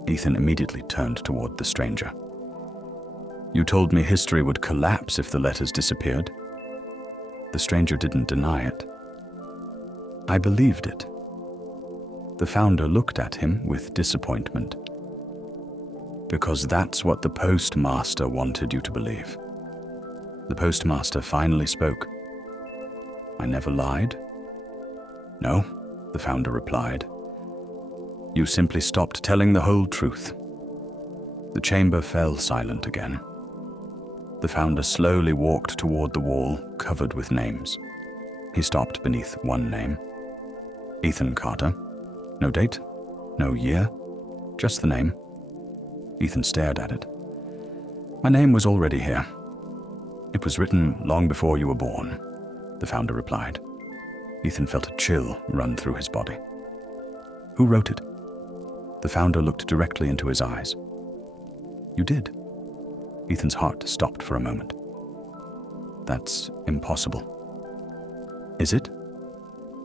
Ethan immediately turned toward the stranger. You told me history would collapse if the letters disappeared. The stranger didn't deny it. I believed it. The founder looked at him with disappointment. Because that's what the postmaster wanted you to believe. The postmaster finally spoke. I never lied. No, the founder replied. You simply stopped telling the whole truth. The chamber fell silent again. The founder slowly walked toward the wall covered with names. He stopped beneath one name. Ethan Carter. No date, no year, just the name. Ethan stared at it. My name was already here. It was written long before you were born, the founder replied. Ethan felt a chill run through his body. Who wrote it? The founder looked directly into his eyes. You did. Ethan's heart stopped for a moment. That's impossible. Is it?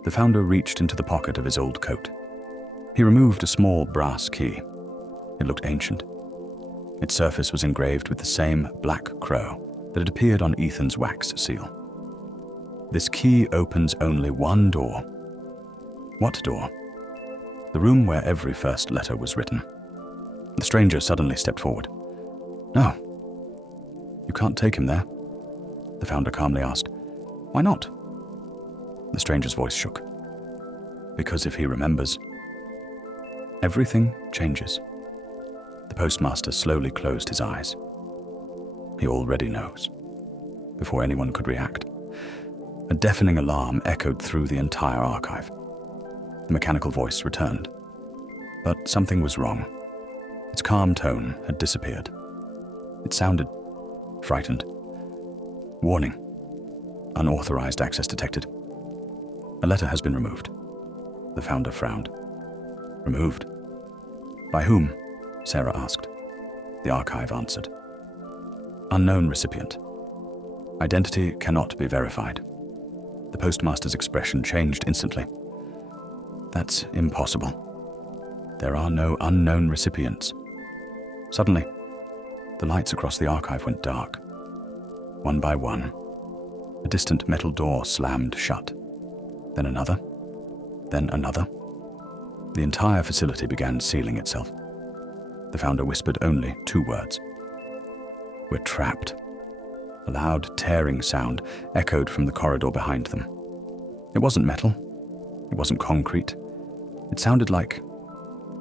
The founder reached into the pocket of his old coat. He removed a small brass key. It looked ancient. Its surface was engraved with the same black crow that had appeared on Ethan's wax seal. This key opens only one door. What door? The room where every first letter was written. The stranger suddenly stepped forward. No. You can't take him there, the founder calmly asked. Why not? The stranger's voice shook. Because if he remembers, everything changes. The postmaster slowly closed his eyes. He already knows. Before anyone could react, a deafening alarm echoed through the entire archive. The mechanical voice returned. But something was wrong. Its calm tone had disappeared. It sounded frightened. Warning. Unauthorized access detected. A letter has been removed. The founder frowned. Removed? By whom? Sarah asked. The archive answered. Unknown recipient. Identity cannot be verified. The postmaster's expression changed instantly. That's impossible. There are no unknown recipients. Suddenly, the lights across the archive went dark. One by one, a distant metal door slammed shut. Then another. Then another. The entire facility began sealing itself. The founder whispered only 2 words. We're trapped. A loud, tearing sound echoed from the corridor behind them. It wasn't metal. It wasn't concrete. It sounded like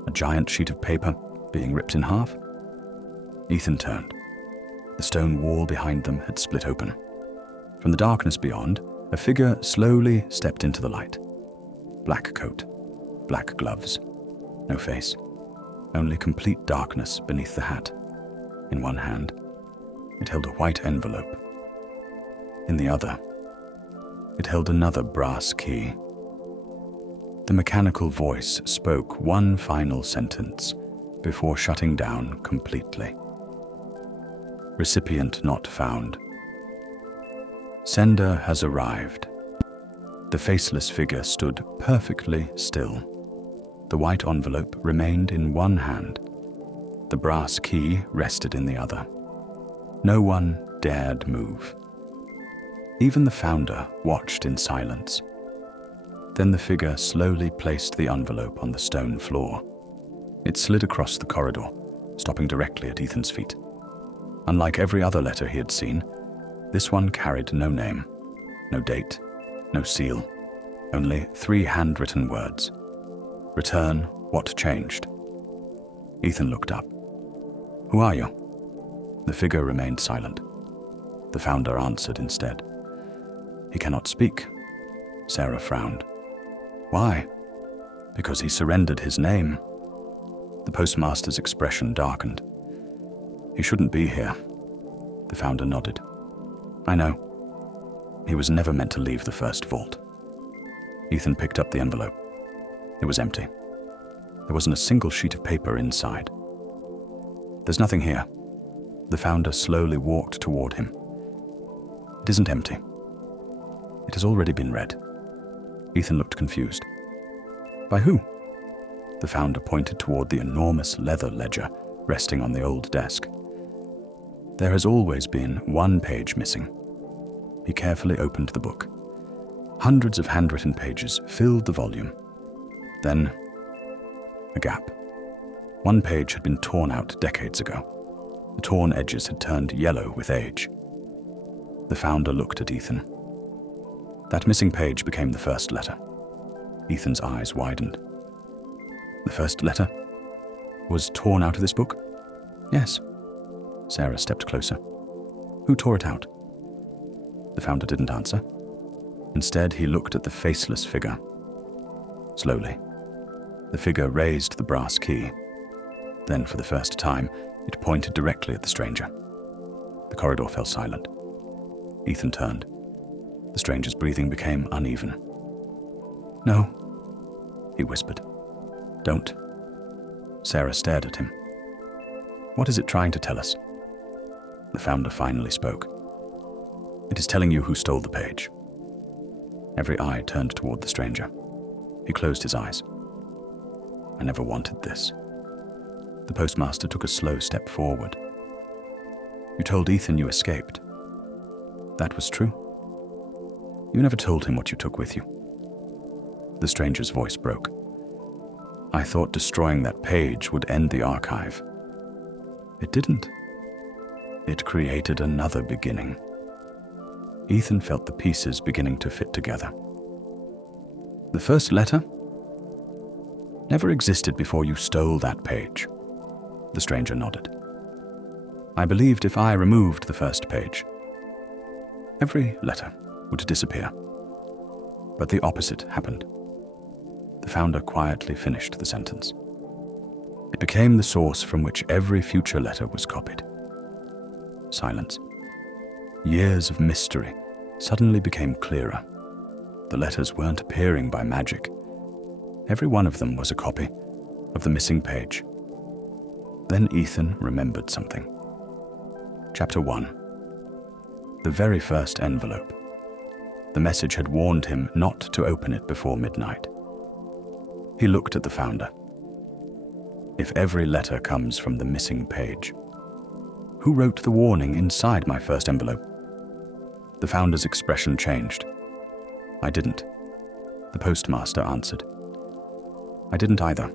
a giant sheet of paper being ripped in half. Ethan turned. The stone wall behind them had split open. From the darkness beyond, a figure slowly stepped into the light. Black coat, black gloves, no face, only complete darkness beneath the hat. In one hand, it held a white envelope. In the other, it held another brass key. The mechanical voice spoke one final sentence before shutting down completely. Recipient not found. Sender has arrived. The faceless figure stood perfectly still. The white envelope remained in one hand. The brass key rested in the other. No one dared move. Even the founder watched in silence. Then the figure slowly placed the envelope on the stone floor. It slid across the corridor, stopping directly at Ethan's feet. Unlike every other letter he had seen, this one carried no name, no date, no seal, only 3 handwritten words. Return what changed. Ethan looked up. Who are you? The figure remained silent. The founder answered instead. He cannot speak. Sarah frowned. Why? Because he surrendered his name. The postmaster's expression darkened. He shouldn't be here. The founder nodded. I know. He was never meant to leave the first vault. Ethan picked up the envelope. It was empty. There wasn't a single sheet of paper inside. There's nothing here. The founder slowly walked toward him. It isn't empty. It has already been read. Ethan looked confused. By who? The founder pointed toward the enormous leather ledger resting on the old desk. There has always been one page missing. He carefully opened the book. Hundreds of handwritten pages filled the volume. Then, a gap. One page had been torn out decades ago. The torn edges had turned yellow with age. The founder looked at Ethan. That missing page became the first letter. Ethan's eyes widened. The first letter was torn out of this book? Yes. Sarah stepped closer. Who tore it out? The founder didn't answer. Instead, he looked at the faceless figure. Slowly, the figure raised the brass key. Then, for the first time, it pointed directly at the stranger. The corridor fell silent. Ethan turned. The stranger's breathing became uneven. No, he whispered. Don't. Sarah stared at him. What is it trying to tell us? The founder finally spoke. It is telling you who stole the page. Every eye turned toward the stranger. He closed his eyes. I never wanted this. The postmaster took a slow step forward. You told Ethan you escaped. That was true. You never told him what you took with you. The stranger's voice broke. I thought destroying that page would end the archive. It didn't. It created another beginning. Ethan felt the pieces beginning to fit together. The first letter never existed before you stole that page. The stranger nodded. I believed if I removed the first page, every letter would disappear. But the opposite happened. The founder quietly finished the sentence. It became the source from which every future letter was copied. Silence. Years of mystery suddenly became clearer. The letters weren't appearing by magic. Every one of them was a copy of the missing page. Then Ethan remembered something. Chapter 1. The very first envelope. The message had warned him not to open it before midnight. He looked at the founder. If every letter comes from the missing page, who wrote the warning inside my first envelope? The founder's expression changed. I didn't. The postmaster answered. I didn't either.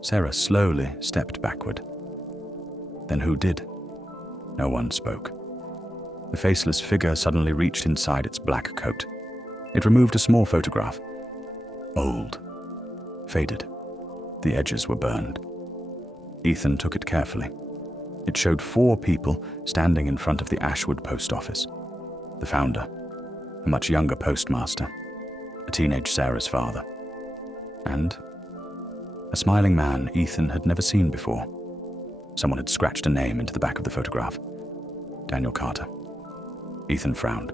Sarah slowly stepped backward. Then who did? No one spoke. The faceless figure suddenly reached inside its black coat. It removed a small photograph. Old. Faded. The edges were burned. Ethan took it carefully. It showed 4 people standing in front of the Ashwood Post Office. The founder, a much younger postmaster, a teenage Sarah's father, and a smiling man Ethan had never seen before. Someone had scratched a name into the back of the photograph. Daniel Carter. Ethan frowned.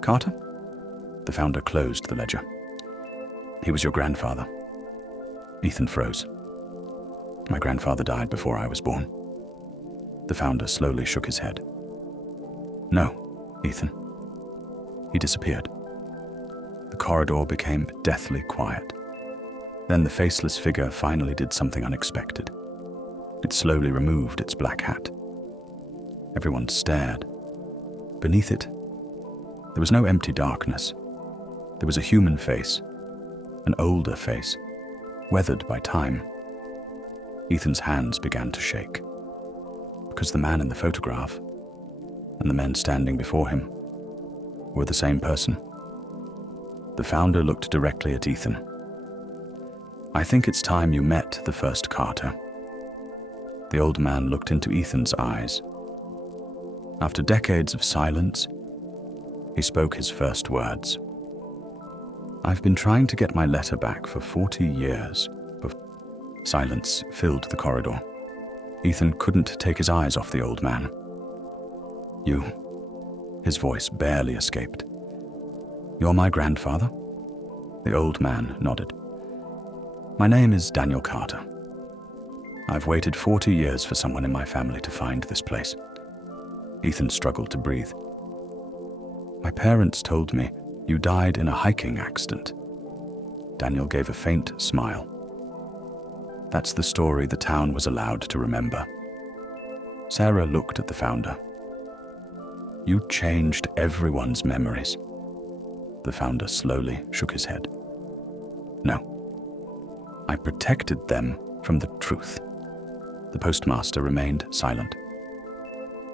Carter? The founder closed the ledger. He was your grandfather. Ethan froze. My grandfather died before I was born. The founder slowly shook his head. No, Ethan. He disappeared. The corridor became deathly quiet. Then the faceless figure finally did something unexpected. It slowly removed its black hat. Everyone stared. Beneath it, there was no empty darkness. There was a human face, an older face, weathered by time. Ethan's hands began to shake, because the man in the photograph and the men standing before him were the same person. The founder looked directly at Ethan. I think it's time you met the first Carter. The old man looked into Ethan's eyes. After decades of silence, he spoke his first words. I've been trying to get my letter back for 40 years. Silence filled the corridor. Ethan couldn't take his eyes off the old man. You, his voice barely escaped. You're my grandfather? The old man nodded. My name is Daniel Carter. I've waited 40 years for someone in my family to find this place. Ethan struggled to breathe. My parents told me you died in a hiking accident. Daniel gave a faint smile. That's the story the town was allowed to remember. Sarah looked at the founder. You changed everyone's memories. The founder slowly shook his head. No. I protected them from the truth. The postmaster remained silent.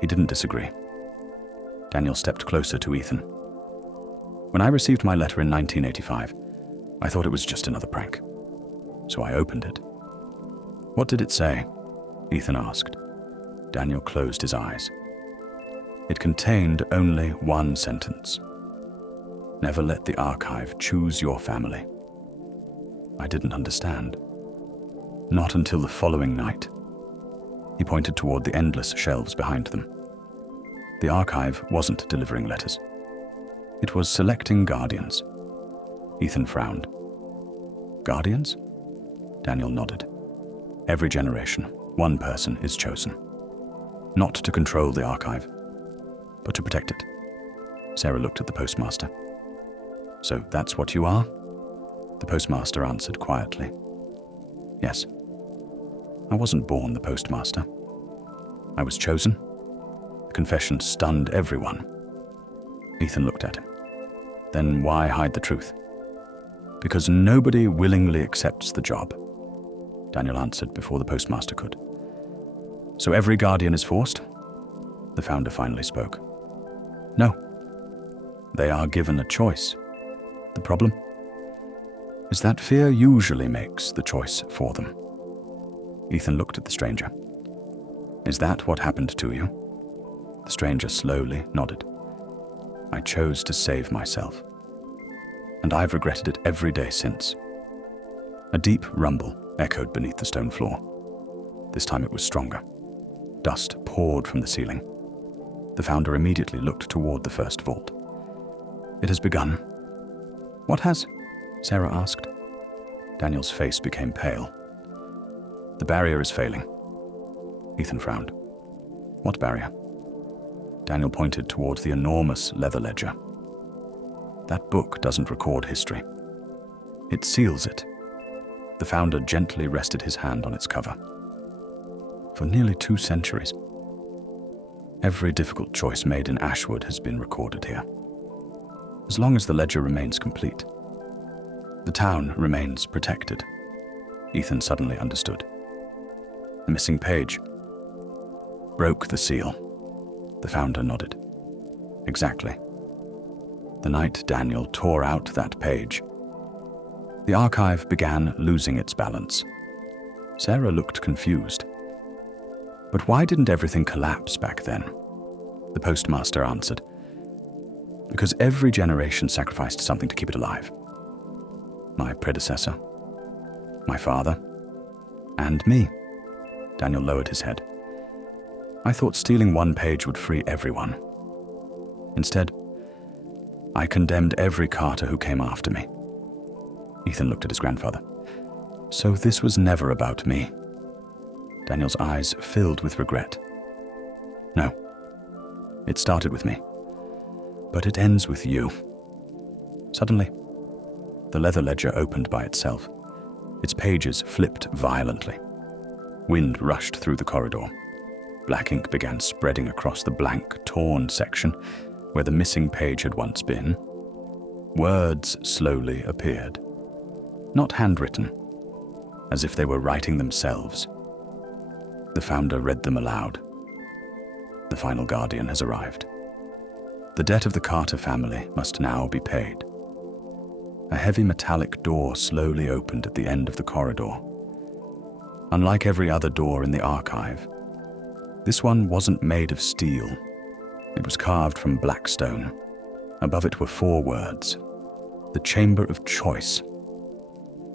He didn't disagree. Daniel stepped closer to Ethan. When I received my letter in 1985, I thought it was just another prank. So I opened it. What did it say? Ethan asked. Daniel closed his eyes. It contained only one sentence. Never let the archive choose your family. I didn't understand. Not until the following night. He pointed toward the endless shelves behind them. The archive wasn't delivering letters. It was selecting guardians. Ethan frowned. Guardians? Daniel nodded. Every generation, one person is chosen. Not to control the archive, but to protect it. Sarah looked at the postmaster. So that's what you are? The postmaster answered quietly. Yes. I wasn't born the postmaster. I was chosen. The confession stunned everyone. Ethan looked at him. Then why hide the truth? Because nobody willingly accepts the job, Daniel answered before the postmaster could. So every guardian is forced? The founder finally spoke. No. They are given a choice. The problem is that fear usually makes the choice for them. Ethan looked at the stranger. Is that what happened to you? The stranger slowly nodded. I chose to save myself. And I've regretted it every day since. A deep rumble echoed beneath the stone floor. This time it was stronger. Dust poured from the ceiling. The founder immediately looked toward the first vault. It has begun. What has? Sarah asked. Daniel's face became pale. The barrier is failing. Ethan frowned. What barrier? Daniel pointed towards the enormous leather ledger. That book doesn't record history. It seals it. The founder gently rested his hand on its cover. For nearly 2 centuries, every difficult choice made in Ashwood has been recorded here. As long as the ledger remains complete, the town remains protected. Ethan suddenly understood. The missing page broke the seal. The founder nodded. Exactly. The night Daniel tore out that page, the archive began losing its balance. Sarah looked confused. But why didn't everything collapse back then? The postmaster answered. Because every generation sacrificed something to keep it alive. My predecessor, my father, and me. Daniel lowered his head. I thought stealing one page would free everyone. Instead, I condemned every Carter who came after me. Ethan looked at his grandfather. So this was never about me. Daniel's eyes filled with regret. No. It started with me. But it ends with you. Suddenly, the leather ledger opened by itself. Its pages flipped violently. Wind rushed through the corridor. Black ink began spreading across the blank, torn section where the missing page had once been. Words slowly appeared. Not handwritten, as if they were writing themselves. The founder read them aloud. The final guardian has arrived. The debt of the Carter family must now be paid. A heavy metallic door slowly opened at the end of the corridor. Unlike every other door in the archive, this one wasn't made of steel. It was carved from black stone. Above it were 4 words: the Chamber of Choice.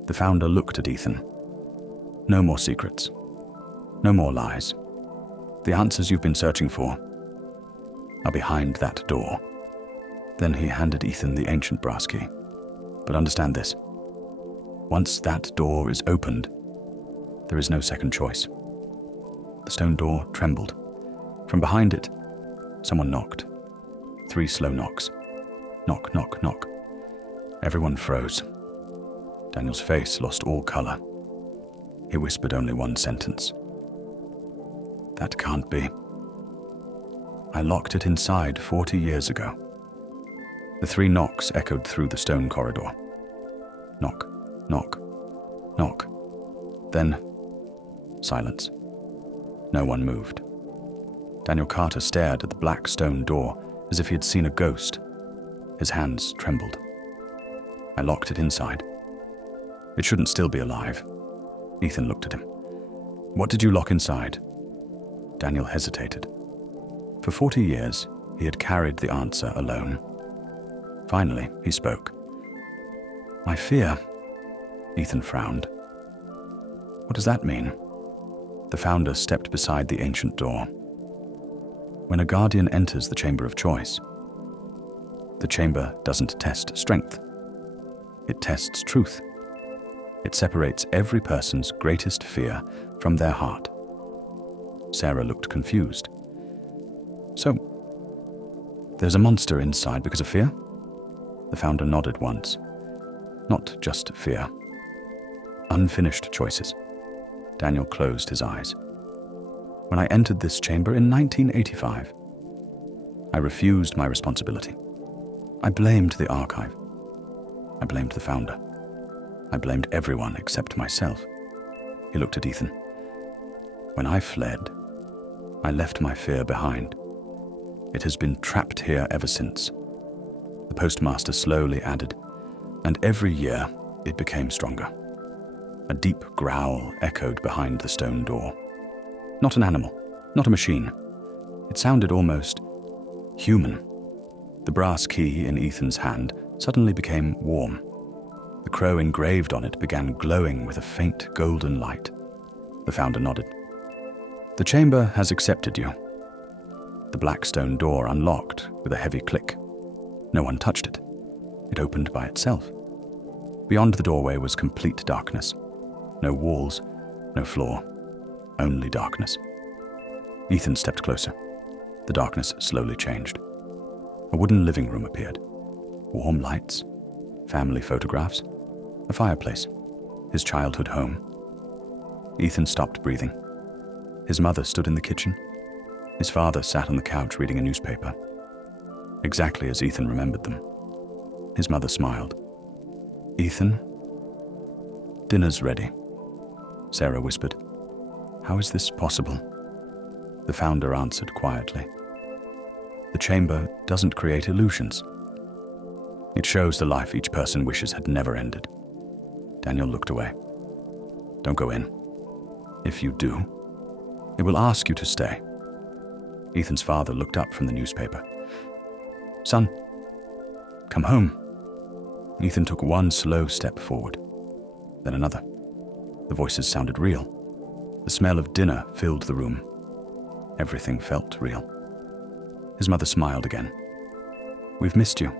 The founder looked at Ethan. No more secrets. No more lies. The answers you've been searching for are behind that door. Then he handed Ethan the ancient brass key. But understand this. Once that door is opened, there is no second choice. The stone door trembled. From behind it, someone knocked. 3 slow knocks. Knock, knock, knock. Everyone froze. Daniel's face lost all color. He whispered only one sentence. That can't be. I locked it inside 40 years ago. The 3 knocks echoed through the stone corridor. Knock, knock, knock. Then, silence. No one moved. Daniel Carter stared at the black stone door as if he had seen a ghost. His hands trembled. I locked it inside. It shouldn't still be alive. Ethan looked at him. What did you lock inside? Daniel hesitated. For 40 years, he had carried the answer alone. Finally, he spoke. My fear. Ethan frowned. What does that mean? The founder stepped beside the ancient door. When a guardian enters the Chamber of Choice, the chamber doesn't test strength. It tests truth. It separates every person's greatest fear from their heart. Sarah looked confused. So, there's a monster inside because of fear? The founder nodded once. Not just fear. Unfinished choices. Daniel closed his eyes. When I entered this chamber in 1985, I refused my responsibility. I blamed the archive. I blamed the founder. I blamed everyone except myself. He looked at Ethan. When I fled, I left my fear behind. It has been trapped here ever since. The postmaster slowly added, and every year it became stronger. A deep growl echoed behind the stone door. Not an animal, not a machine. It sounded almost human. The brass key in Ethan's hand suddenly became warm. The crow engraved on it began glowing with a faint golden light. The founder nodded. The chamber has accepted you. The black stone door unlocked with a heavy click. No one touched it. It opened by itself. Beyond the doorway was complete darkness. No walls, no floor, only darkness. Ethan stepped closer. The darkness slowly changed. A wooden living room appeared. Warm lights, family photographs, a fireplace, his childhood home. Ethan stopped breathing. His mother stood in the kitchen. His father sat on the couch reading a newspaper. Exactly as Ethan remembered them. His mother smiled. Ethan? Dinner's ready, Sarah whispered. How is this possible? The founder answered quietly. The chamber doesn't create illusions. It shows the life each person wishes had never ended. Daniel looked away. Don't go in. If you do, it will ask you to stay. Ethan's father looked up from the newspaper. Son, Come home. Ethan took one slow step forward, then another. The voices sounded real. The smell of dinner filled the room. Everything felt real. His mother smiled again. "We've missed you."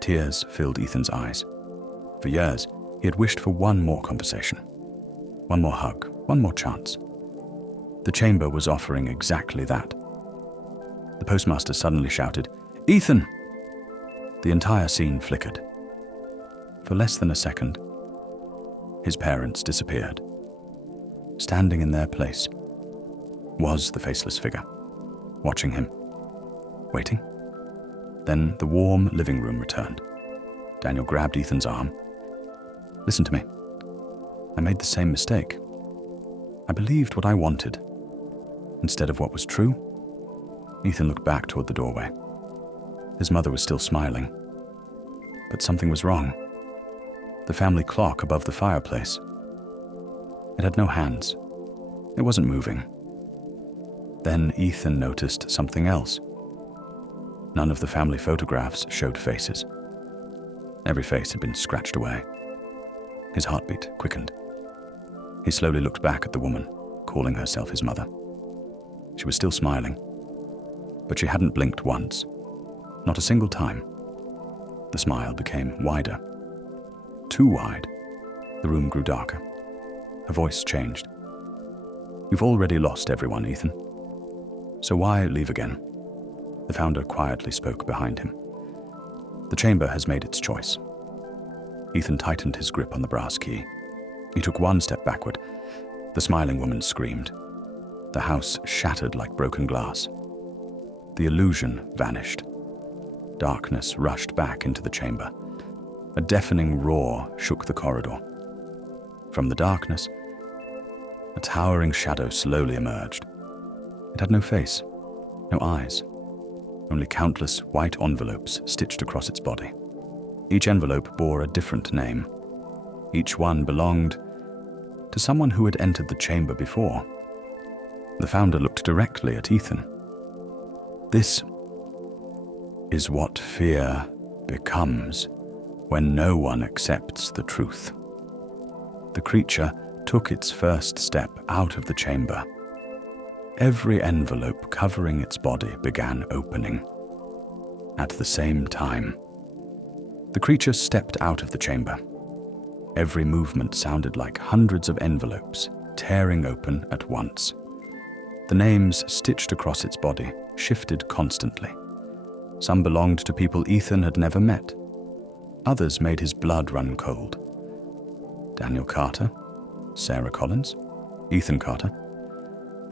Tears filled Ethan's eyes. For years, he had wished for one more conversation, one more hug, one more chance. The chamber was offering exactly that. The postmaster suddenly shouted, "Ethan!" The entire scene flickered. For less than a second, his parents disappeared. Standing in their place was the faceless figure, watching him, waiting. Then the warm living room returned. Daniel grabbed Ethan's arm. "Listen to me. I made the same mistake. I believed what I wanted instead of what was true." Ethan looked back toward the doorway. His mother was still smiling. But something was wrong. The family clock above the fireplace. It had no hands. It wasn't moving. Then Ethan noticed something else. None of the family photographs showed faces. Every face had been scratched away. His heartbeat quickened. He slowly looked back at the woman, calling herself his mother. She was still smiling, but she hadn't blinked once. Not a single time. The smile became wider. Too wide. The room grew darker. Her voice changed. "You've already lost everyone, Ethan. So why leave again?" The founder quietly spoke behind him. "The chamber has made its choice." Ethan tightened his grip on the brass key. He took one step backward. The smiling woman screamed. The house shattered like broken glass. The illusion vanished. Darkness rushed back into the chamber. A deafening roar shook the corridor. From the darkness, a towering shadow slowly emerged. It had no face, no eyes, only countless white envelopes stitched across its body. Each envelope bore a different name. Each one belonged to someone who had entered the chamber before. The founder looked directly at Ethan. "This is what fear becomes when no one accepts the truth." The creature took its first step out of the chamber. Every envelope covering its body began opening. At the same time, the creature stepped out of the chamber. Every movement sounded like hundreds of envelopes tearing open at once. The names stitched across its body shifted constantly. Some belonged to people Ethan had never met. Others made his blood run cold. Daniel Carter, Sarah Collins, Ethan Carter.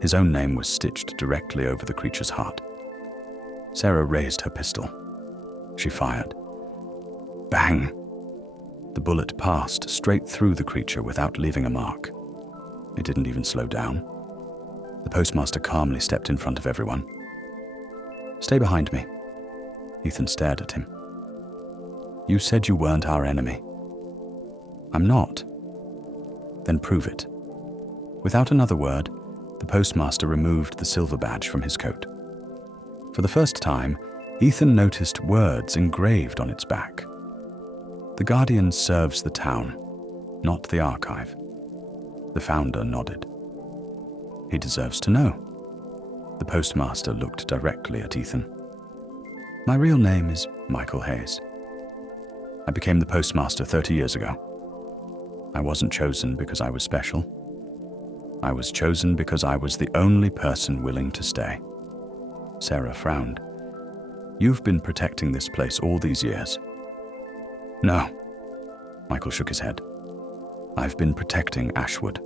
His own name was stitched directly over the creature's heart. Sarah raised her pistol. She fired. Bang! The bullet passed straight through the creature without leaving a mark. It didn't even slow down. The postmaster calmly stepped in front of everyone. "Stay behind me." Ethan stared at him. "You said you weren't our enemy." "I'm not." "Then prove it." Without another word, the postmaster removed the silver badge from his coat. For the first time, Ethan noticed words engraved on its back. "The Guardian serves the town, not the archive." The founder nodded. "He deserves to know." The postmaster looked directly at Ethan. "My real name is Michael Hayes. I became the postmaster 30 years ago. I wasn't chosen because I was special. I was chosen because I was the only person willing to stay." Sarah frowned. "You've been protecting this place all these years." "No." Michael shook his head. "I've been protecting Ashwood."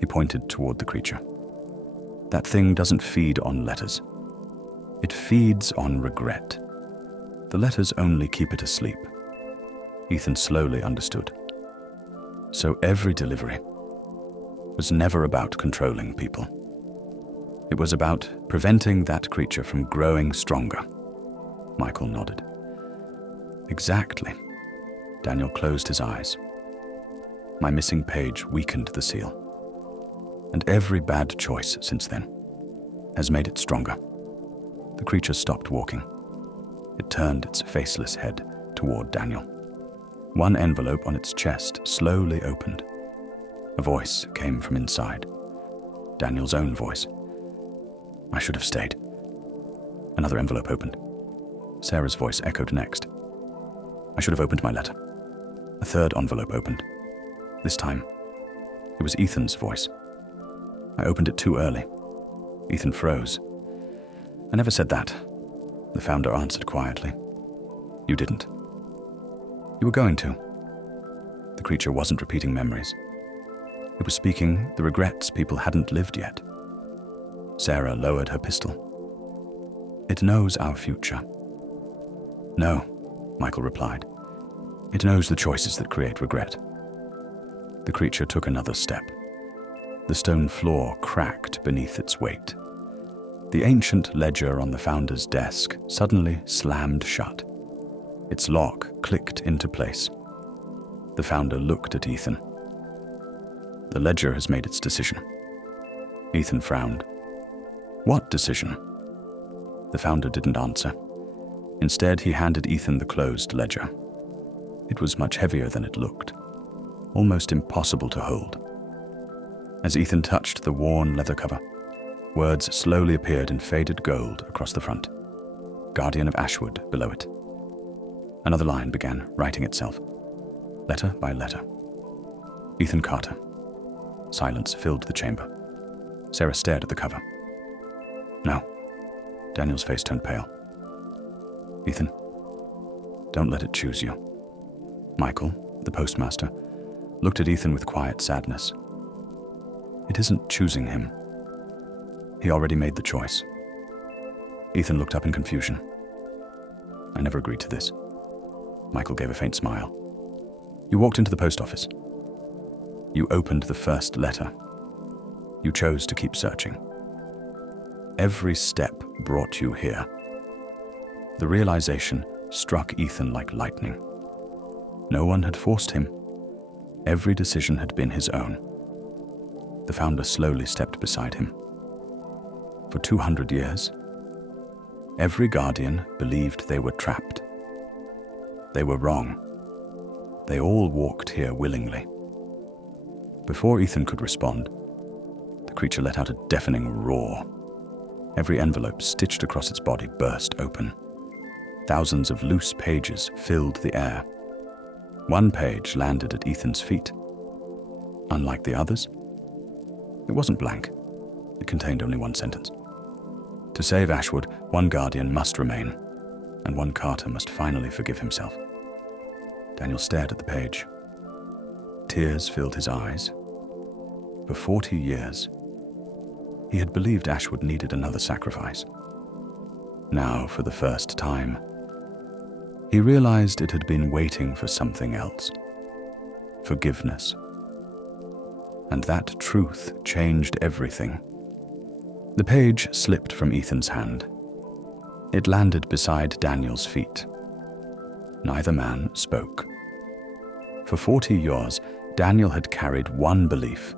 He pointed toward the creature. "That thing doesn't feed on letters. It feeds on regret. The letters only keep it asleep." Ethan slowly understood. So every delivery was never about controlling people. It was about preventing that creature from growing stronger. Michael nodded. "Exactly." Daniel closed his eyes. "My missing page weakened the seal. And every bad choice since then has made it stronger." The creature stopped walking. It turned its faceless head toward Daniel. One envelope on its chest slowly opened. A voice came from inside. Daniel's own voice. "I should have stayed." Another envelope opened. Sarah's voice echoed next. "I should have opened my letter." A third envelope opened. This time, it was Ethan's voice. "I opened it too early." Ethan froze. "I never said that," the founder answered quietly. "You didn't. You were going to." The creature wasn't repeating memories. It was speaking the regrets people hadn't lived yet. Sarah lowered her pistol. "It knows our future." "No," Michael replied. "It knows the choices that create regret." The creature took another step. The stone floor cracked beneath its weight. The ancient ledger on the founder's desk suddenly slammed shut. Its lock clicked into place. The founder looked at Ethan. "The ledger has made its decision." Ethan frowned. "What decision?" The founder didn't answer. Instead, he handed Ethan the closed ledger. It was much heavier than it looked, almost impossible to hold. As Ethan touched the worn leather cover, words slowly appeared in faded gold across the front. "Guardian of Ashwood" below it. Another line began writing itself, letter by letter. "Ethan Carter." Silence filled the chamber. Sarah stared at the cover. "No." Daniel's face turned pale. "Ethan, don't let it choose you." Michael, the postmaster, looked at Ethan with quiet sadness. "It isn't choosing him. He already made the choice." Ethan looked up in confusion. "I never agreed to this." Michael gave a faint smile. "You walked into the post office. You opened the first letter. You chose to keep searching. Every step brought you here." The realization struck Ethan like lightning. No one had forced him. Every decision had been his own. The founder slowly stepped beside him. For 200 years, every guardian believed they were trapped. They were wrong. They all walked here willingly. Before Ethan could respond, the creature let out a deafening roar. Every envelope stitched across its body burst open. Thousands of loose pages filled the air. One page landed at Ethan's feet. Unlike the others, it wasn't blank. It contained only one sentence. To save Ashwood, one guardian must remain, and one Carter must finally forgive himself. Daniel stared at the page. Tears filled his eyes. For 40 years, he had believed Ashwood needed another sacrifice. Now, for the first time, he realized it had been waiting for something else. Forgiveness. And that truth changed everything. The page slipped from Ethan's hand. It landed beside Daniel's feet. Neither man spoke. For 40 years, Daniel had carried one belief.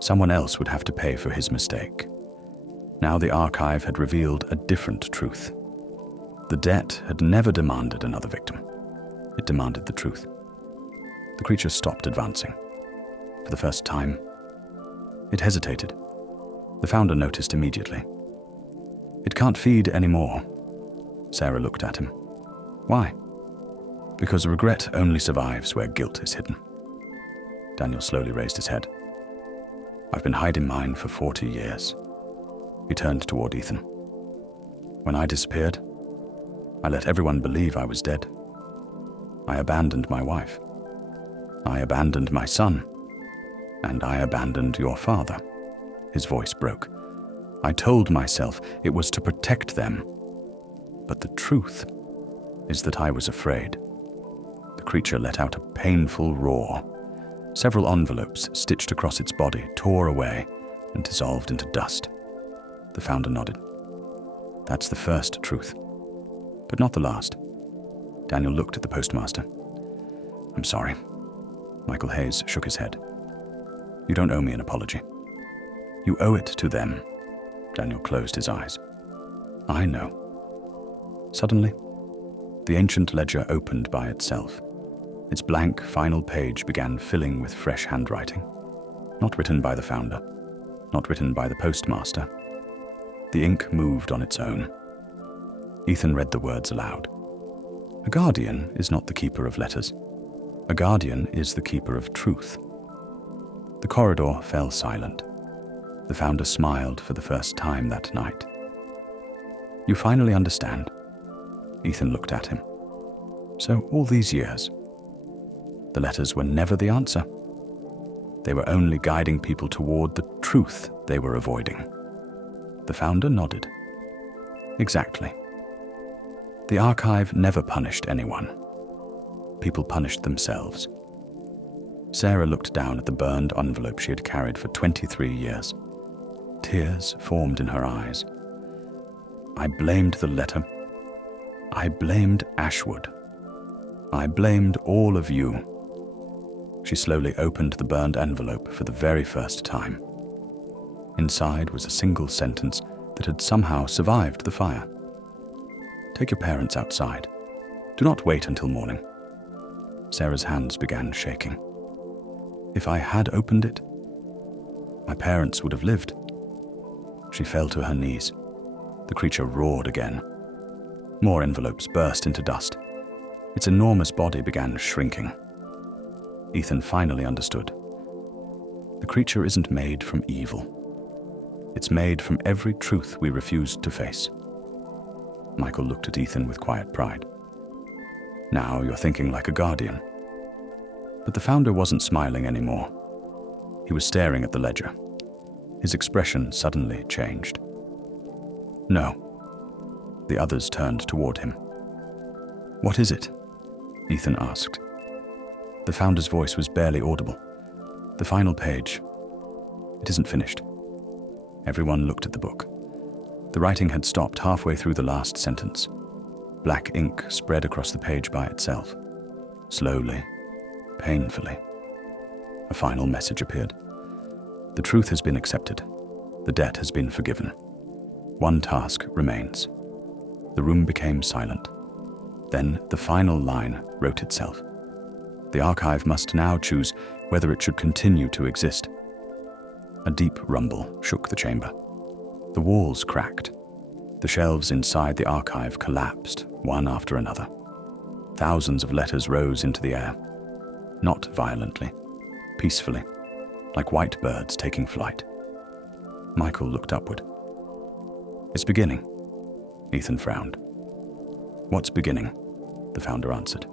Someone else would have to pay for his mistake. Now the archive had revealed a different truth. The debt had never demanded another victim. It demanded the truth. The creature stopped advancing. For the first time, it hesitated. The founder noticed immediately. "It can't feed anymore." Sarah looked at him. "Why?" "Because regret only survives where guilt is hidden." Daniel slowly raised his head. "I've been hiding mine for 40 years. He turned toward Ethan. "When I disappeared, I let everyone believe I was dead. I abandoned my wife. I abandoned my son. And I abandoned your father." His voice broke. "I told myself it was to protect them. But the truth is that I was afraid." The creature let out a painful roar. Several envelopes stitched across its body tore away and dissolved into dust. The founder nodded. "That's the first truth, but not the last." Daniel looked at the postmaster. "I'm sorry." Michael Hayes shook his head. "You don't owe me an apology. You owe it to them." Daniel closed his eyes. "I know." Suddenly, The ancient ledger opened by itself. Its blank final page began filling with fresh handwriting. Not written by the founder, not written by the postmaster. The ink moved on its own. Ethan read the words aloud. A guardian is not the keeper of letters. A guardian is the keeper of truth. The corridor fell silent. The founder smiled for the first time that night. You finally understand? Ethan looked at him. So all these years, the letters were never the answer. They were only guiding people toward the truth they were avoiding. The founder nodded. Exactly. The archive never punished anyone. People punished themselves. Sarah looked down at the burned envelope she had carried for 23 years. Tears formed in her eyes. I blamed the letter. I blamed Ashwood. I blamed all of you. She slowly opened the burned envelope for the very first time. Inside was a single sentence that had somehow survived the fire. Take your parents outside. Do not wait until morning. Sarah's hands began shaking. If I had opened it, my parents would have lived. She fell to her knees. The creature roared again. More envelopes burst into dust. Its enormous body began shrinking. Ethan finally understood. The creature isn't made from evil. It's made from every truth we refused to face. Michael looked at Ethan with quiet pride. Now you're thinking like a guardian. But the founder wasn't smiling anymore. He was staring at the ledger. His expression suddenly changed. No. The others turned toward him. What is it? Ethan asked. The founder's voice was barely audible. The final page. It isn't finished. Everyone looked at the book. The writing had stopped halfway through the last sentence. Black ink spread across the page by itself. Slowly, painfully. A final message appeared. The truth has been accepted. The debt has been forgiven. One task remains. The room became silent. Then the final line wrote itself. The archive must now choose whether it should continue to exist. A deep rumble shook the chamber. The walls cracked. The shelves inside the archive collapsed, one after another. Thousands of letters rose into the air. Not violently, peacefully, like white birds taking flight. Michael looked upward. It's beginning. Ethan frowned. What's beginning? The founder answered.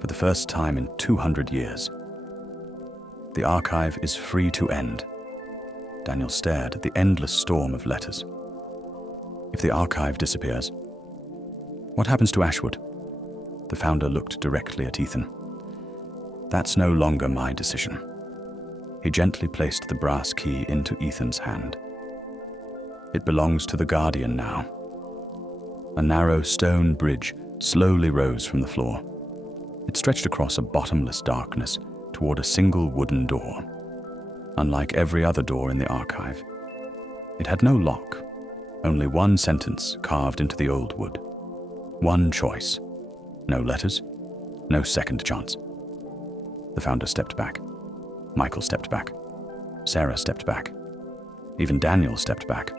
For the first time in 200 years. The archive is free to end. Daniel stared at the endless storm of letters. If the archive disappears, what happens to Ashwood? The founder looked directly at Ethan. That's no longer my decision. He gently placed the brass key into Ethan's hand. It belongs to the guardian now. A narrow stone bridge slowly rose from the floor. It stretched across a bottomless darkness toward a single wooden door. Unlike every other door in the archive, it had no lock, only one sentence carved into the old wood. One choice. No letters, no second chance. The founder stepped back. Michael stepped back. Sarah stepped back. Even Daniel stepped back.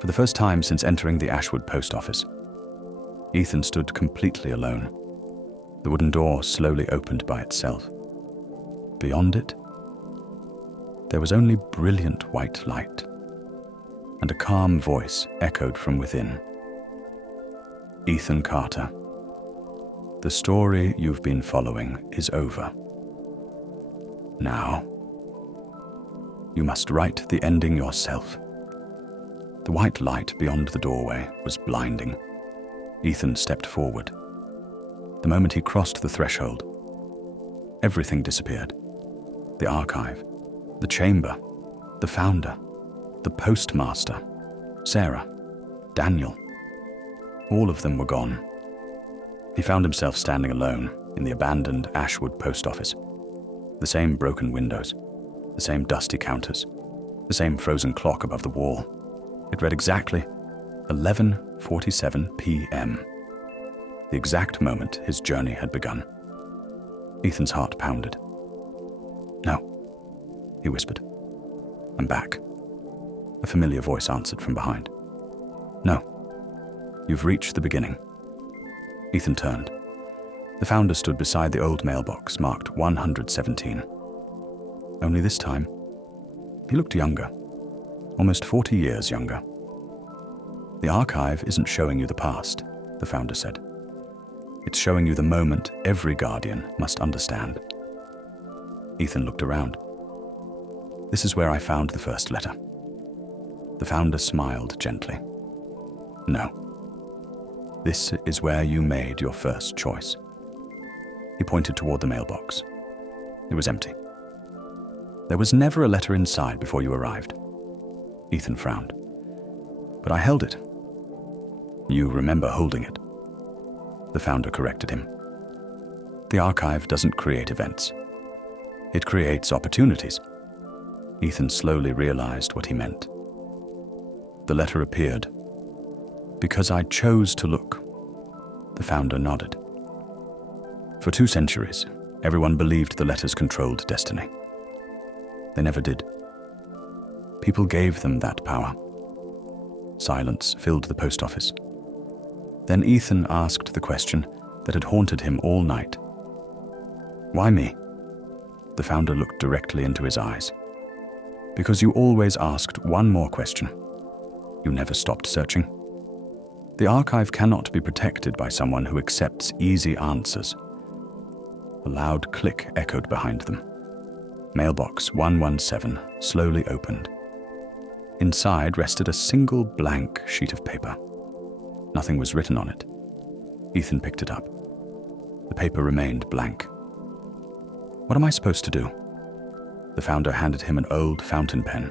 For the first time since entering the Ashwood Post Office, Ethan stood completely alone. The wooden door slowly opened by itself. Beyond it, there was only brilliant white light, and a calm voice echoed from within. Ethan Carter, the story you've been following is over. Now, you must write the ending yourself. The white light beyond the doorway was blinding. Ethan stepped forward. The moment he crossed the threshold, everything disappeared. The archive, the chamber, the founder, the postmaster, Sarah, Daniel. All of them were gone. He found himself standing alone in the abandoned Ashwood Post Office. The same broken windows, the same dusty counters, the same frozen clock above the wall. It read exactly 11:47 p.m. the exact moment his journey had begun. Ethan's heart pounded. "No," he whispered. "I'm back." A familiar voice answered from behind. "No, you've reached the beginning." Ethan turned. The founder stood beside the old mailbox marked 117. Only this time, he looked younger, almost 40 years younger. "The archive isn't showing you the past," the founder said. "It's showing you the moment every guardian must understand." Ethan looked around. "This is where I found the first letter." The founder smiled gently. "No. This is where you made your first choice." He pointed toward the mailbox. It was empty. "There was never a letter inside before you arrived." Ethan frowned. "But I held it." "You remember holding it." The founder corrected him. "The archive doesn't create events. It creates opportunities." Ethan slowly realized what he meant. The letter appeared. "Because I chose to look." The founder nodded. "For 2 centuries, everyone believed the letters controlled destiny. They never did. People gave them that power." Silence filled the post office. Then Ethan asked the question that had haunted him all night. "Why me?" The founder looked directly into his eyes. "Because you always asked one more question. You never stopped searching. The archive cannot be protected by someone who accepts easy answers." A loud click echoed behind them. Mailbox 117 slowly opened. Inside rested a single blank sheet of paper. Nothing was written on it. Ethan picked it up. The paper remained blank. "What am I supposed to do?" The founder handed him an old fountain pen.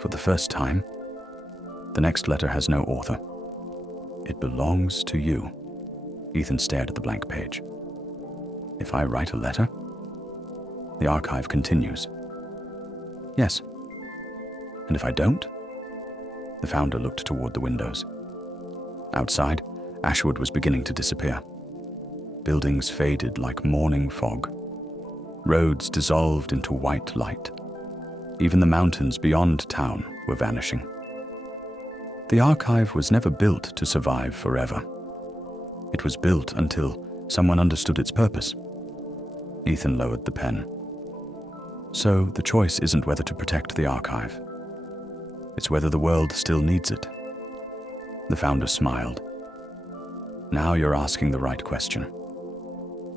"For the first time, the next letter has no author. It belongs to you." Ethan stared at the blank page. "If I write a letter?" The archive continues. "Yes." "And if I don't?" The founder looked toward the windows. Outside, Ashwood was beginning to disappear. Buildings faded like morning fog. Roads dissolved into white light. Even the mountains beyond town were vanishing. The archive was never built to survive forever. It was built until someone understood its purpose. Ethan lowered the pen. "So the choice isn't whether to protect the archive. It's whether the world still needs it." The founder smiled. "Now you're asking the right question."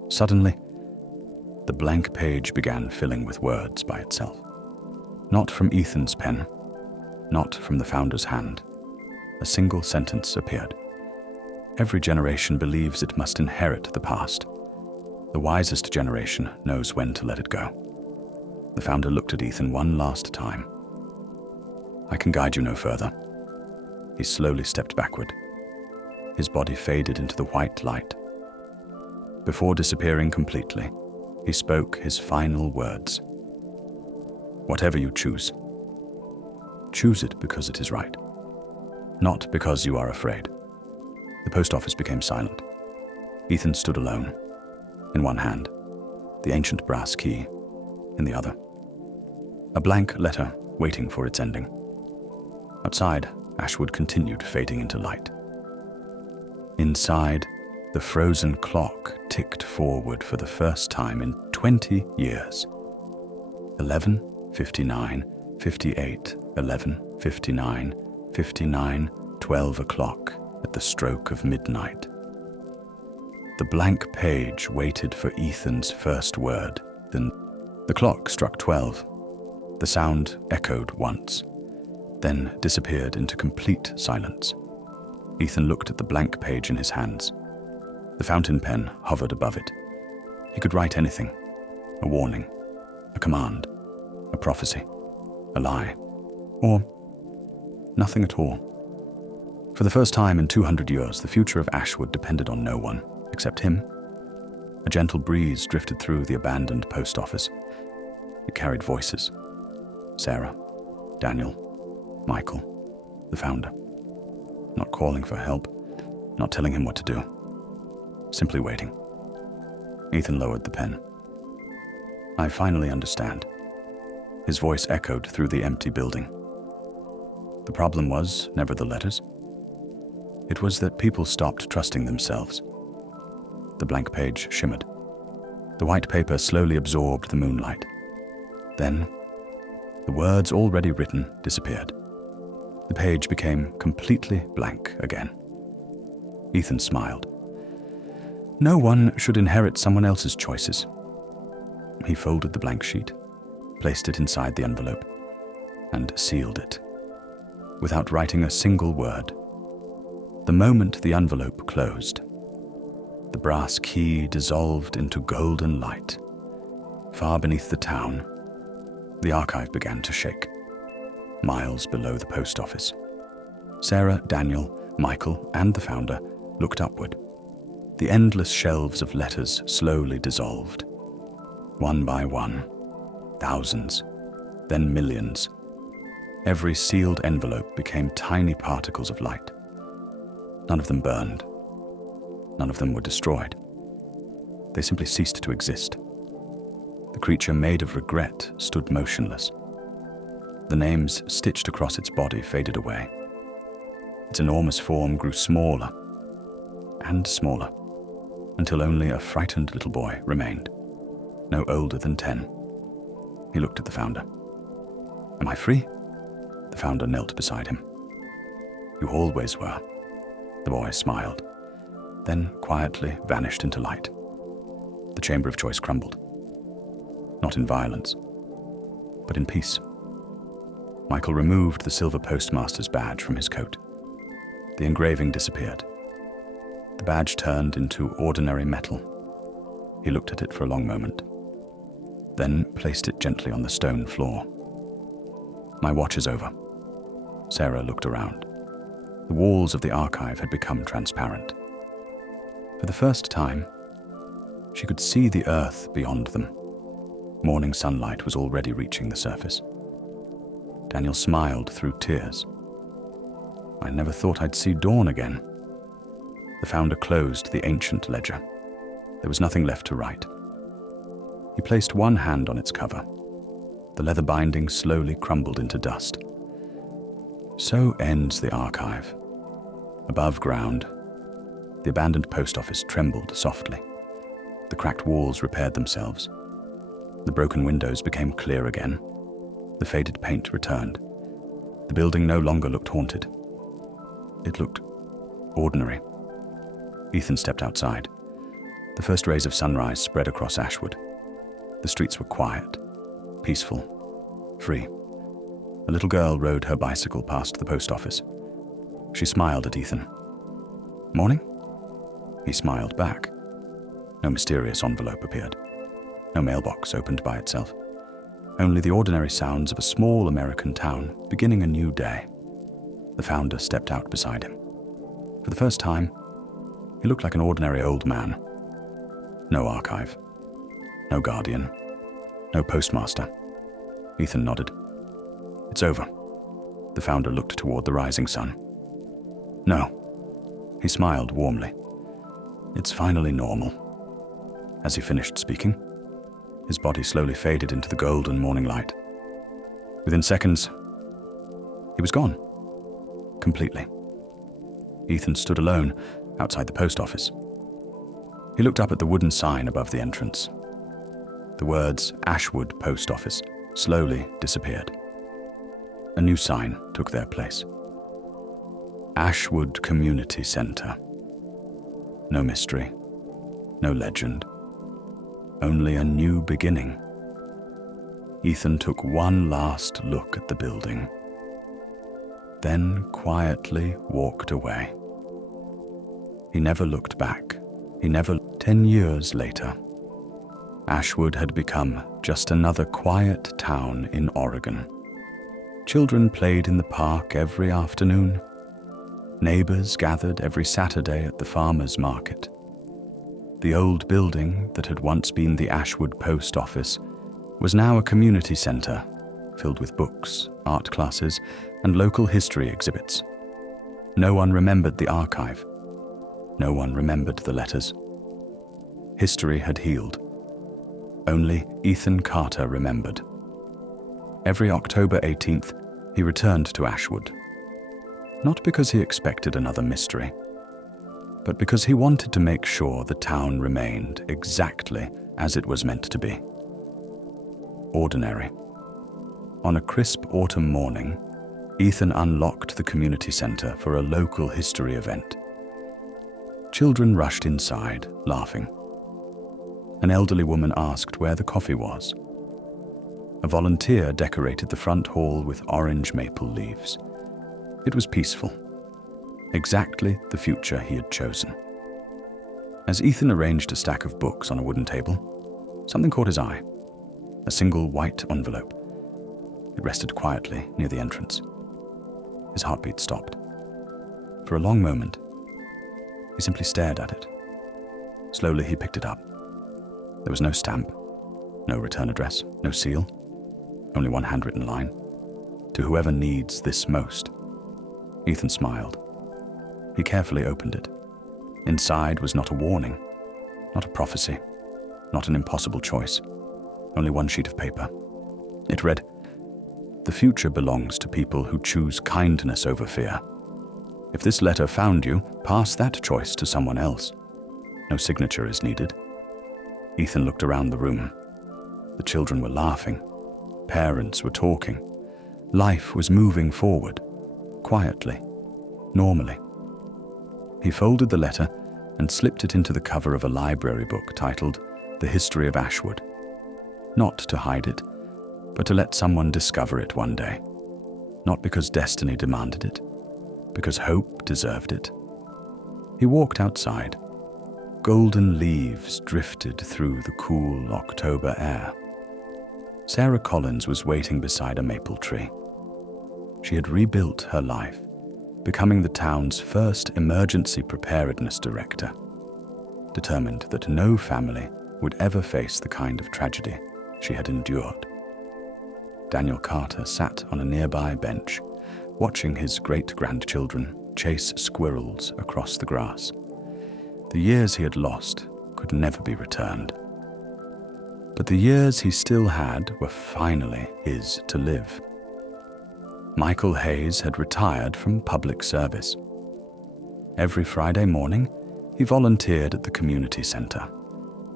Suddenly, the blank page began filling with words by itself. Not from Ethan's pen, not from the founder's hand. A single sentence appeared. "Every generation believes it must inherit the past. The wisest generation knows when to let it go." The founder looked at Ethan one last time. "I can guide you no further." He slowly stepped backward. His body faded into the white light. Before disappearing completely, he spoke his final words. "Whatever you choose it because it is right, not because you are afraid." The post office became silent. Ethan stood alone. In one hand, the ancient brass key. In the other, a blank letter waiting for its ending. Outside, Ashwood continued fading into light. Inside, the frozen clock ticked forward for the first time in 20 years. 11:59, 58, 11:59, 59, 12 o'clock at the stroke of midnight. The blank page waited for Ethan's first word. Then the clock struck 12. The sound echoed once, then disappeared into complete silence. Ethan looked at the blank page in his hands. The fountain pen hovered above it. He could write anything: a warning, a command, a prophecy, a lie, or nothing at all. For the first time in 200 years, the future of Ashwood depended on no one except him. A gentle breeze drifted through the abandoned post office. It carried voices: Sarah, Daniel, Michael, the founder. Not calling for help, not telling him what to do, simply waiting. Ethan lowered the pen. "I finally understand." His voice echoed through the empty building. The problem was never the letters. It was that people stopped trusting themselves. The blank page shimmered. The white paper slowly absorbed the moonlight. Then, the words already written disappeared. The page became completely blank again. Ethan smiled. No one should inherit someone else's choices. He folded the blank sheet, placed it inside the envelope, and sealed it, without writing a single word. The moment the envelope closed, the brass key dissolved into golden light. Far beneath the town, the archive began to shake. Miles below the post office, Sarah, Daniel, Michael, and the founder looked upward. The endless shelves of letters slowly dissolved. One by one, thousands, then millions. Every sealed envelope became tiny particles of light. None of them burned. None of them were destroyed. They simply ceased to exist. The creature made of regret stood motionless. The names stitched across its body faded away. Its enormous form grew smaller and smaller, until only a frightened little boy remained, no older than 10. He looked at the founder. "Am I free?" The founder knelt beside him. "You always were." The boy smiled, then quietly vanished into light. The chamber of choice crumbled. Not in violence, but in peace. Michael removed the silver postmaster's badge from his coat. The engraving disappeared. The badge turned into ordinary metal. He looked at it for a long moment, then placed it gently on the stone floor. "My watch is over." Sarah looked around. The walls of the archive had become transparent. For the first time, she could see the earth beyond them. Morning sunlight was already reaching the surface. Daniel smiled through tears. "I never thought I'd see dawn again." The founder closed the ancient ledger. There was nothing left to write. He placed one hand on its cover. The leather binding slowly crumbled into dust. So ends the archive. Above ground, the abandoned post office trembled softly. The cracked walls repaired themselves. The broken windows became clear again. The faded paint returned. The building no longer looked haunted. It looked ordinary. Ethan stepped outside. The first rays of sunrise spread across Ashwood. The streets were quiet, peaceful, free. A little girl rode her bicycle past the post office. She smiled at Ethan. "Morning?" He smiled back. No mysterious envelope appeared. No mailbox opened by itself. Only the ordinary sounds of a small American town beginning a new day. The founder stepped out beside him. For the first time, he looked like an ordinary old man. No archive. No guardian. No postmaster. Ethan nodded. "It's over." The founder looked toward the rising sun. "No." He smiled warmly. "It's finally normal." As he finished speaking, his body slowly faded into the golden morning light. Within seconds, he was gone. Completely. Ethan stood alone outside the post office. He looked up at the wooden sign above the entrance. The words Ashwood Post Office slowly disappeared. A new sign took their place. Ashwood Community Center. No mystery, no legend, only a new beginning. Ethan took one last look at the building, then quietly walked away. He never looked back. 10 years later, Ashwood had become just another quiet town in Oregon. Children played in the park every afternoon. Neighbors gathered every Saturday at the farmer's market. The old building that had once been the Ashwood Post Office was now a community center filled with books, art classes, and local history exhibits. No one remembered the archive. No one remembered the letters. History had healed. Only Ethan Carter remembered. Every October 18th, he returned to Ashwood. Not because he expected another mystery, but because he wanted to make sure the town remained exactly as it was meant to be. Ordinary. On a crisp autumn morning, Ethan unlocked the community center for a local history event. Children rushed inside, laughing. An elderly woman asked where the coffee was. A volunteer decorated the front hall with orange maple leaves. It was peaceful. Exactly the future he had chosen. As Ethan arranged a stack of books on a wooden table, something caught his eye. A single white envelope. It rested quietly near the entrance. His heartbeat stopped. For a long moment, he simply stared at it. Slowly, he picked it up. There was no stamp, no return address, no seal, only one handwritten line. To whoever needs this most. Ethan smiled. He carefully opened it. Inside was not a warning, not a prophecy, not an impossible choice. Only one sheet of paper. It read, "The future belongs to people who choose kindness over fear. If this letter found you, pass that choice to someone else. No signature is needed." Ethan looked around the room. The children were laughing. Parents were talking. Life was moving forward, quietly, normally. He folded the letter and slipped it into the cover of a library book titled The History of Ashwood. Not to hide it, but to let someone discover it one day. Not because destiny demanded it, because hope deserved it. He walked outside. Golden leaves drifted through the cool October air. Sarah Collins was waiting beside a maple tree. She had rebuilt her life, becoming the town's first emergency preparedness director, determined that no family would ever face the kind of tragedy she had endured. Daniel Carter sat on a nearby bench, watching his great-grandchildren chase squirrels across the grass. The years he had lost could never be returned. But the years he still had were finally his to live. Michael Hayes had retired from public service. Every Friday morning, he volunteered at the community center,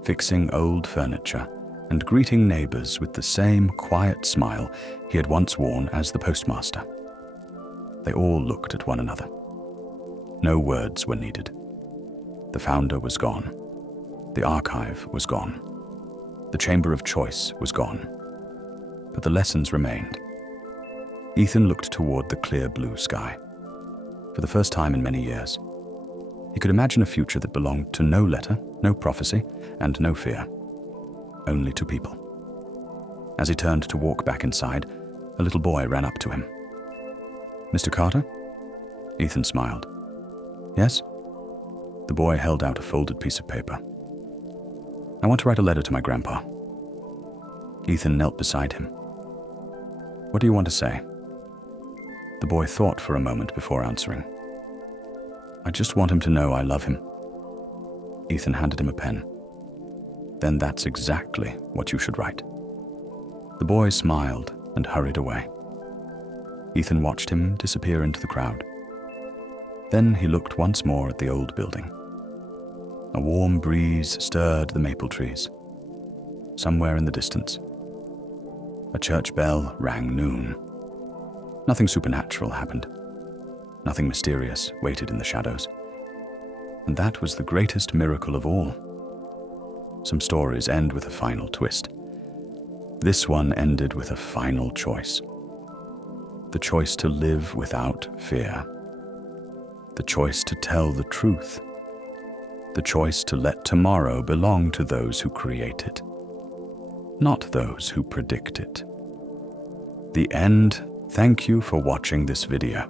fixing old furniture and greeting neighbors with the same quiet smile he had once worn as the postmaster. They all looked at one another. No words were needed. The founder was gone. The archive was gone. The chamber of choice was gone. But the lessons remained. Ethan looked toward the clear blue sky. For the first time in many years, he could imagine a future that belonged to no letter, no prophecy, and no fear. Only to people. As he turned to walk back inside, a little boy ran up to him. "Mr. Carter?" Ethan smiled. "Yes?" The boy held out a folded piece of paper. "I want to write a letter to my grandpa." Ethan knelt beside him. "What do you want to say?" The boy thought for a moment before answering. "I just want him to know I love him." Ethan handed him a pen. "Then that's exactly what you should write." The boy smiled and hurried away. Ethan watched him disappear into the crowd. Then he looked once more at the old building. A warm breeze stirred the maple trees. Somewhere in the distance, a church bell rang noon. Nothing supernatural happened. Nothing mysterious waited in the shadows. And that was the greatest miracle of all. Some stories end with a final twist. This one ended with a final choice. The choice to live without fear. The choice to tell the truth. The choice to let tomorrow belong to those who create it, not those who predict it. The end. Thank you for watching this video.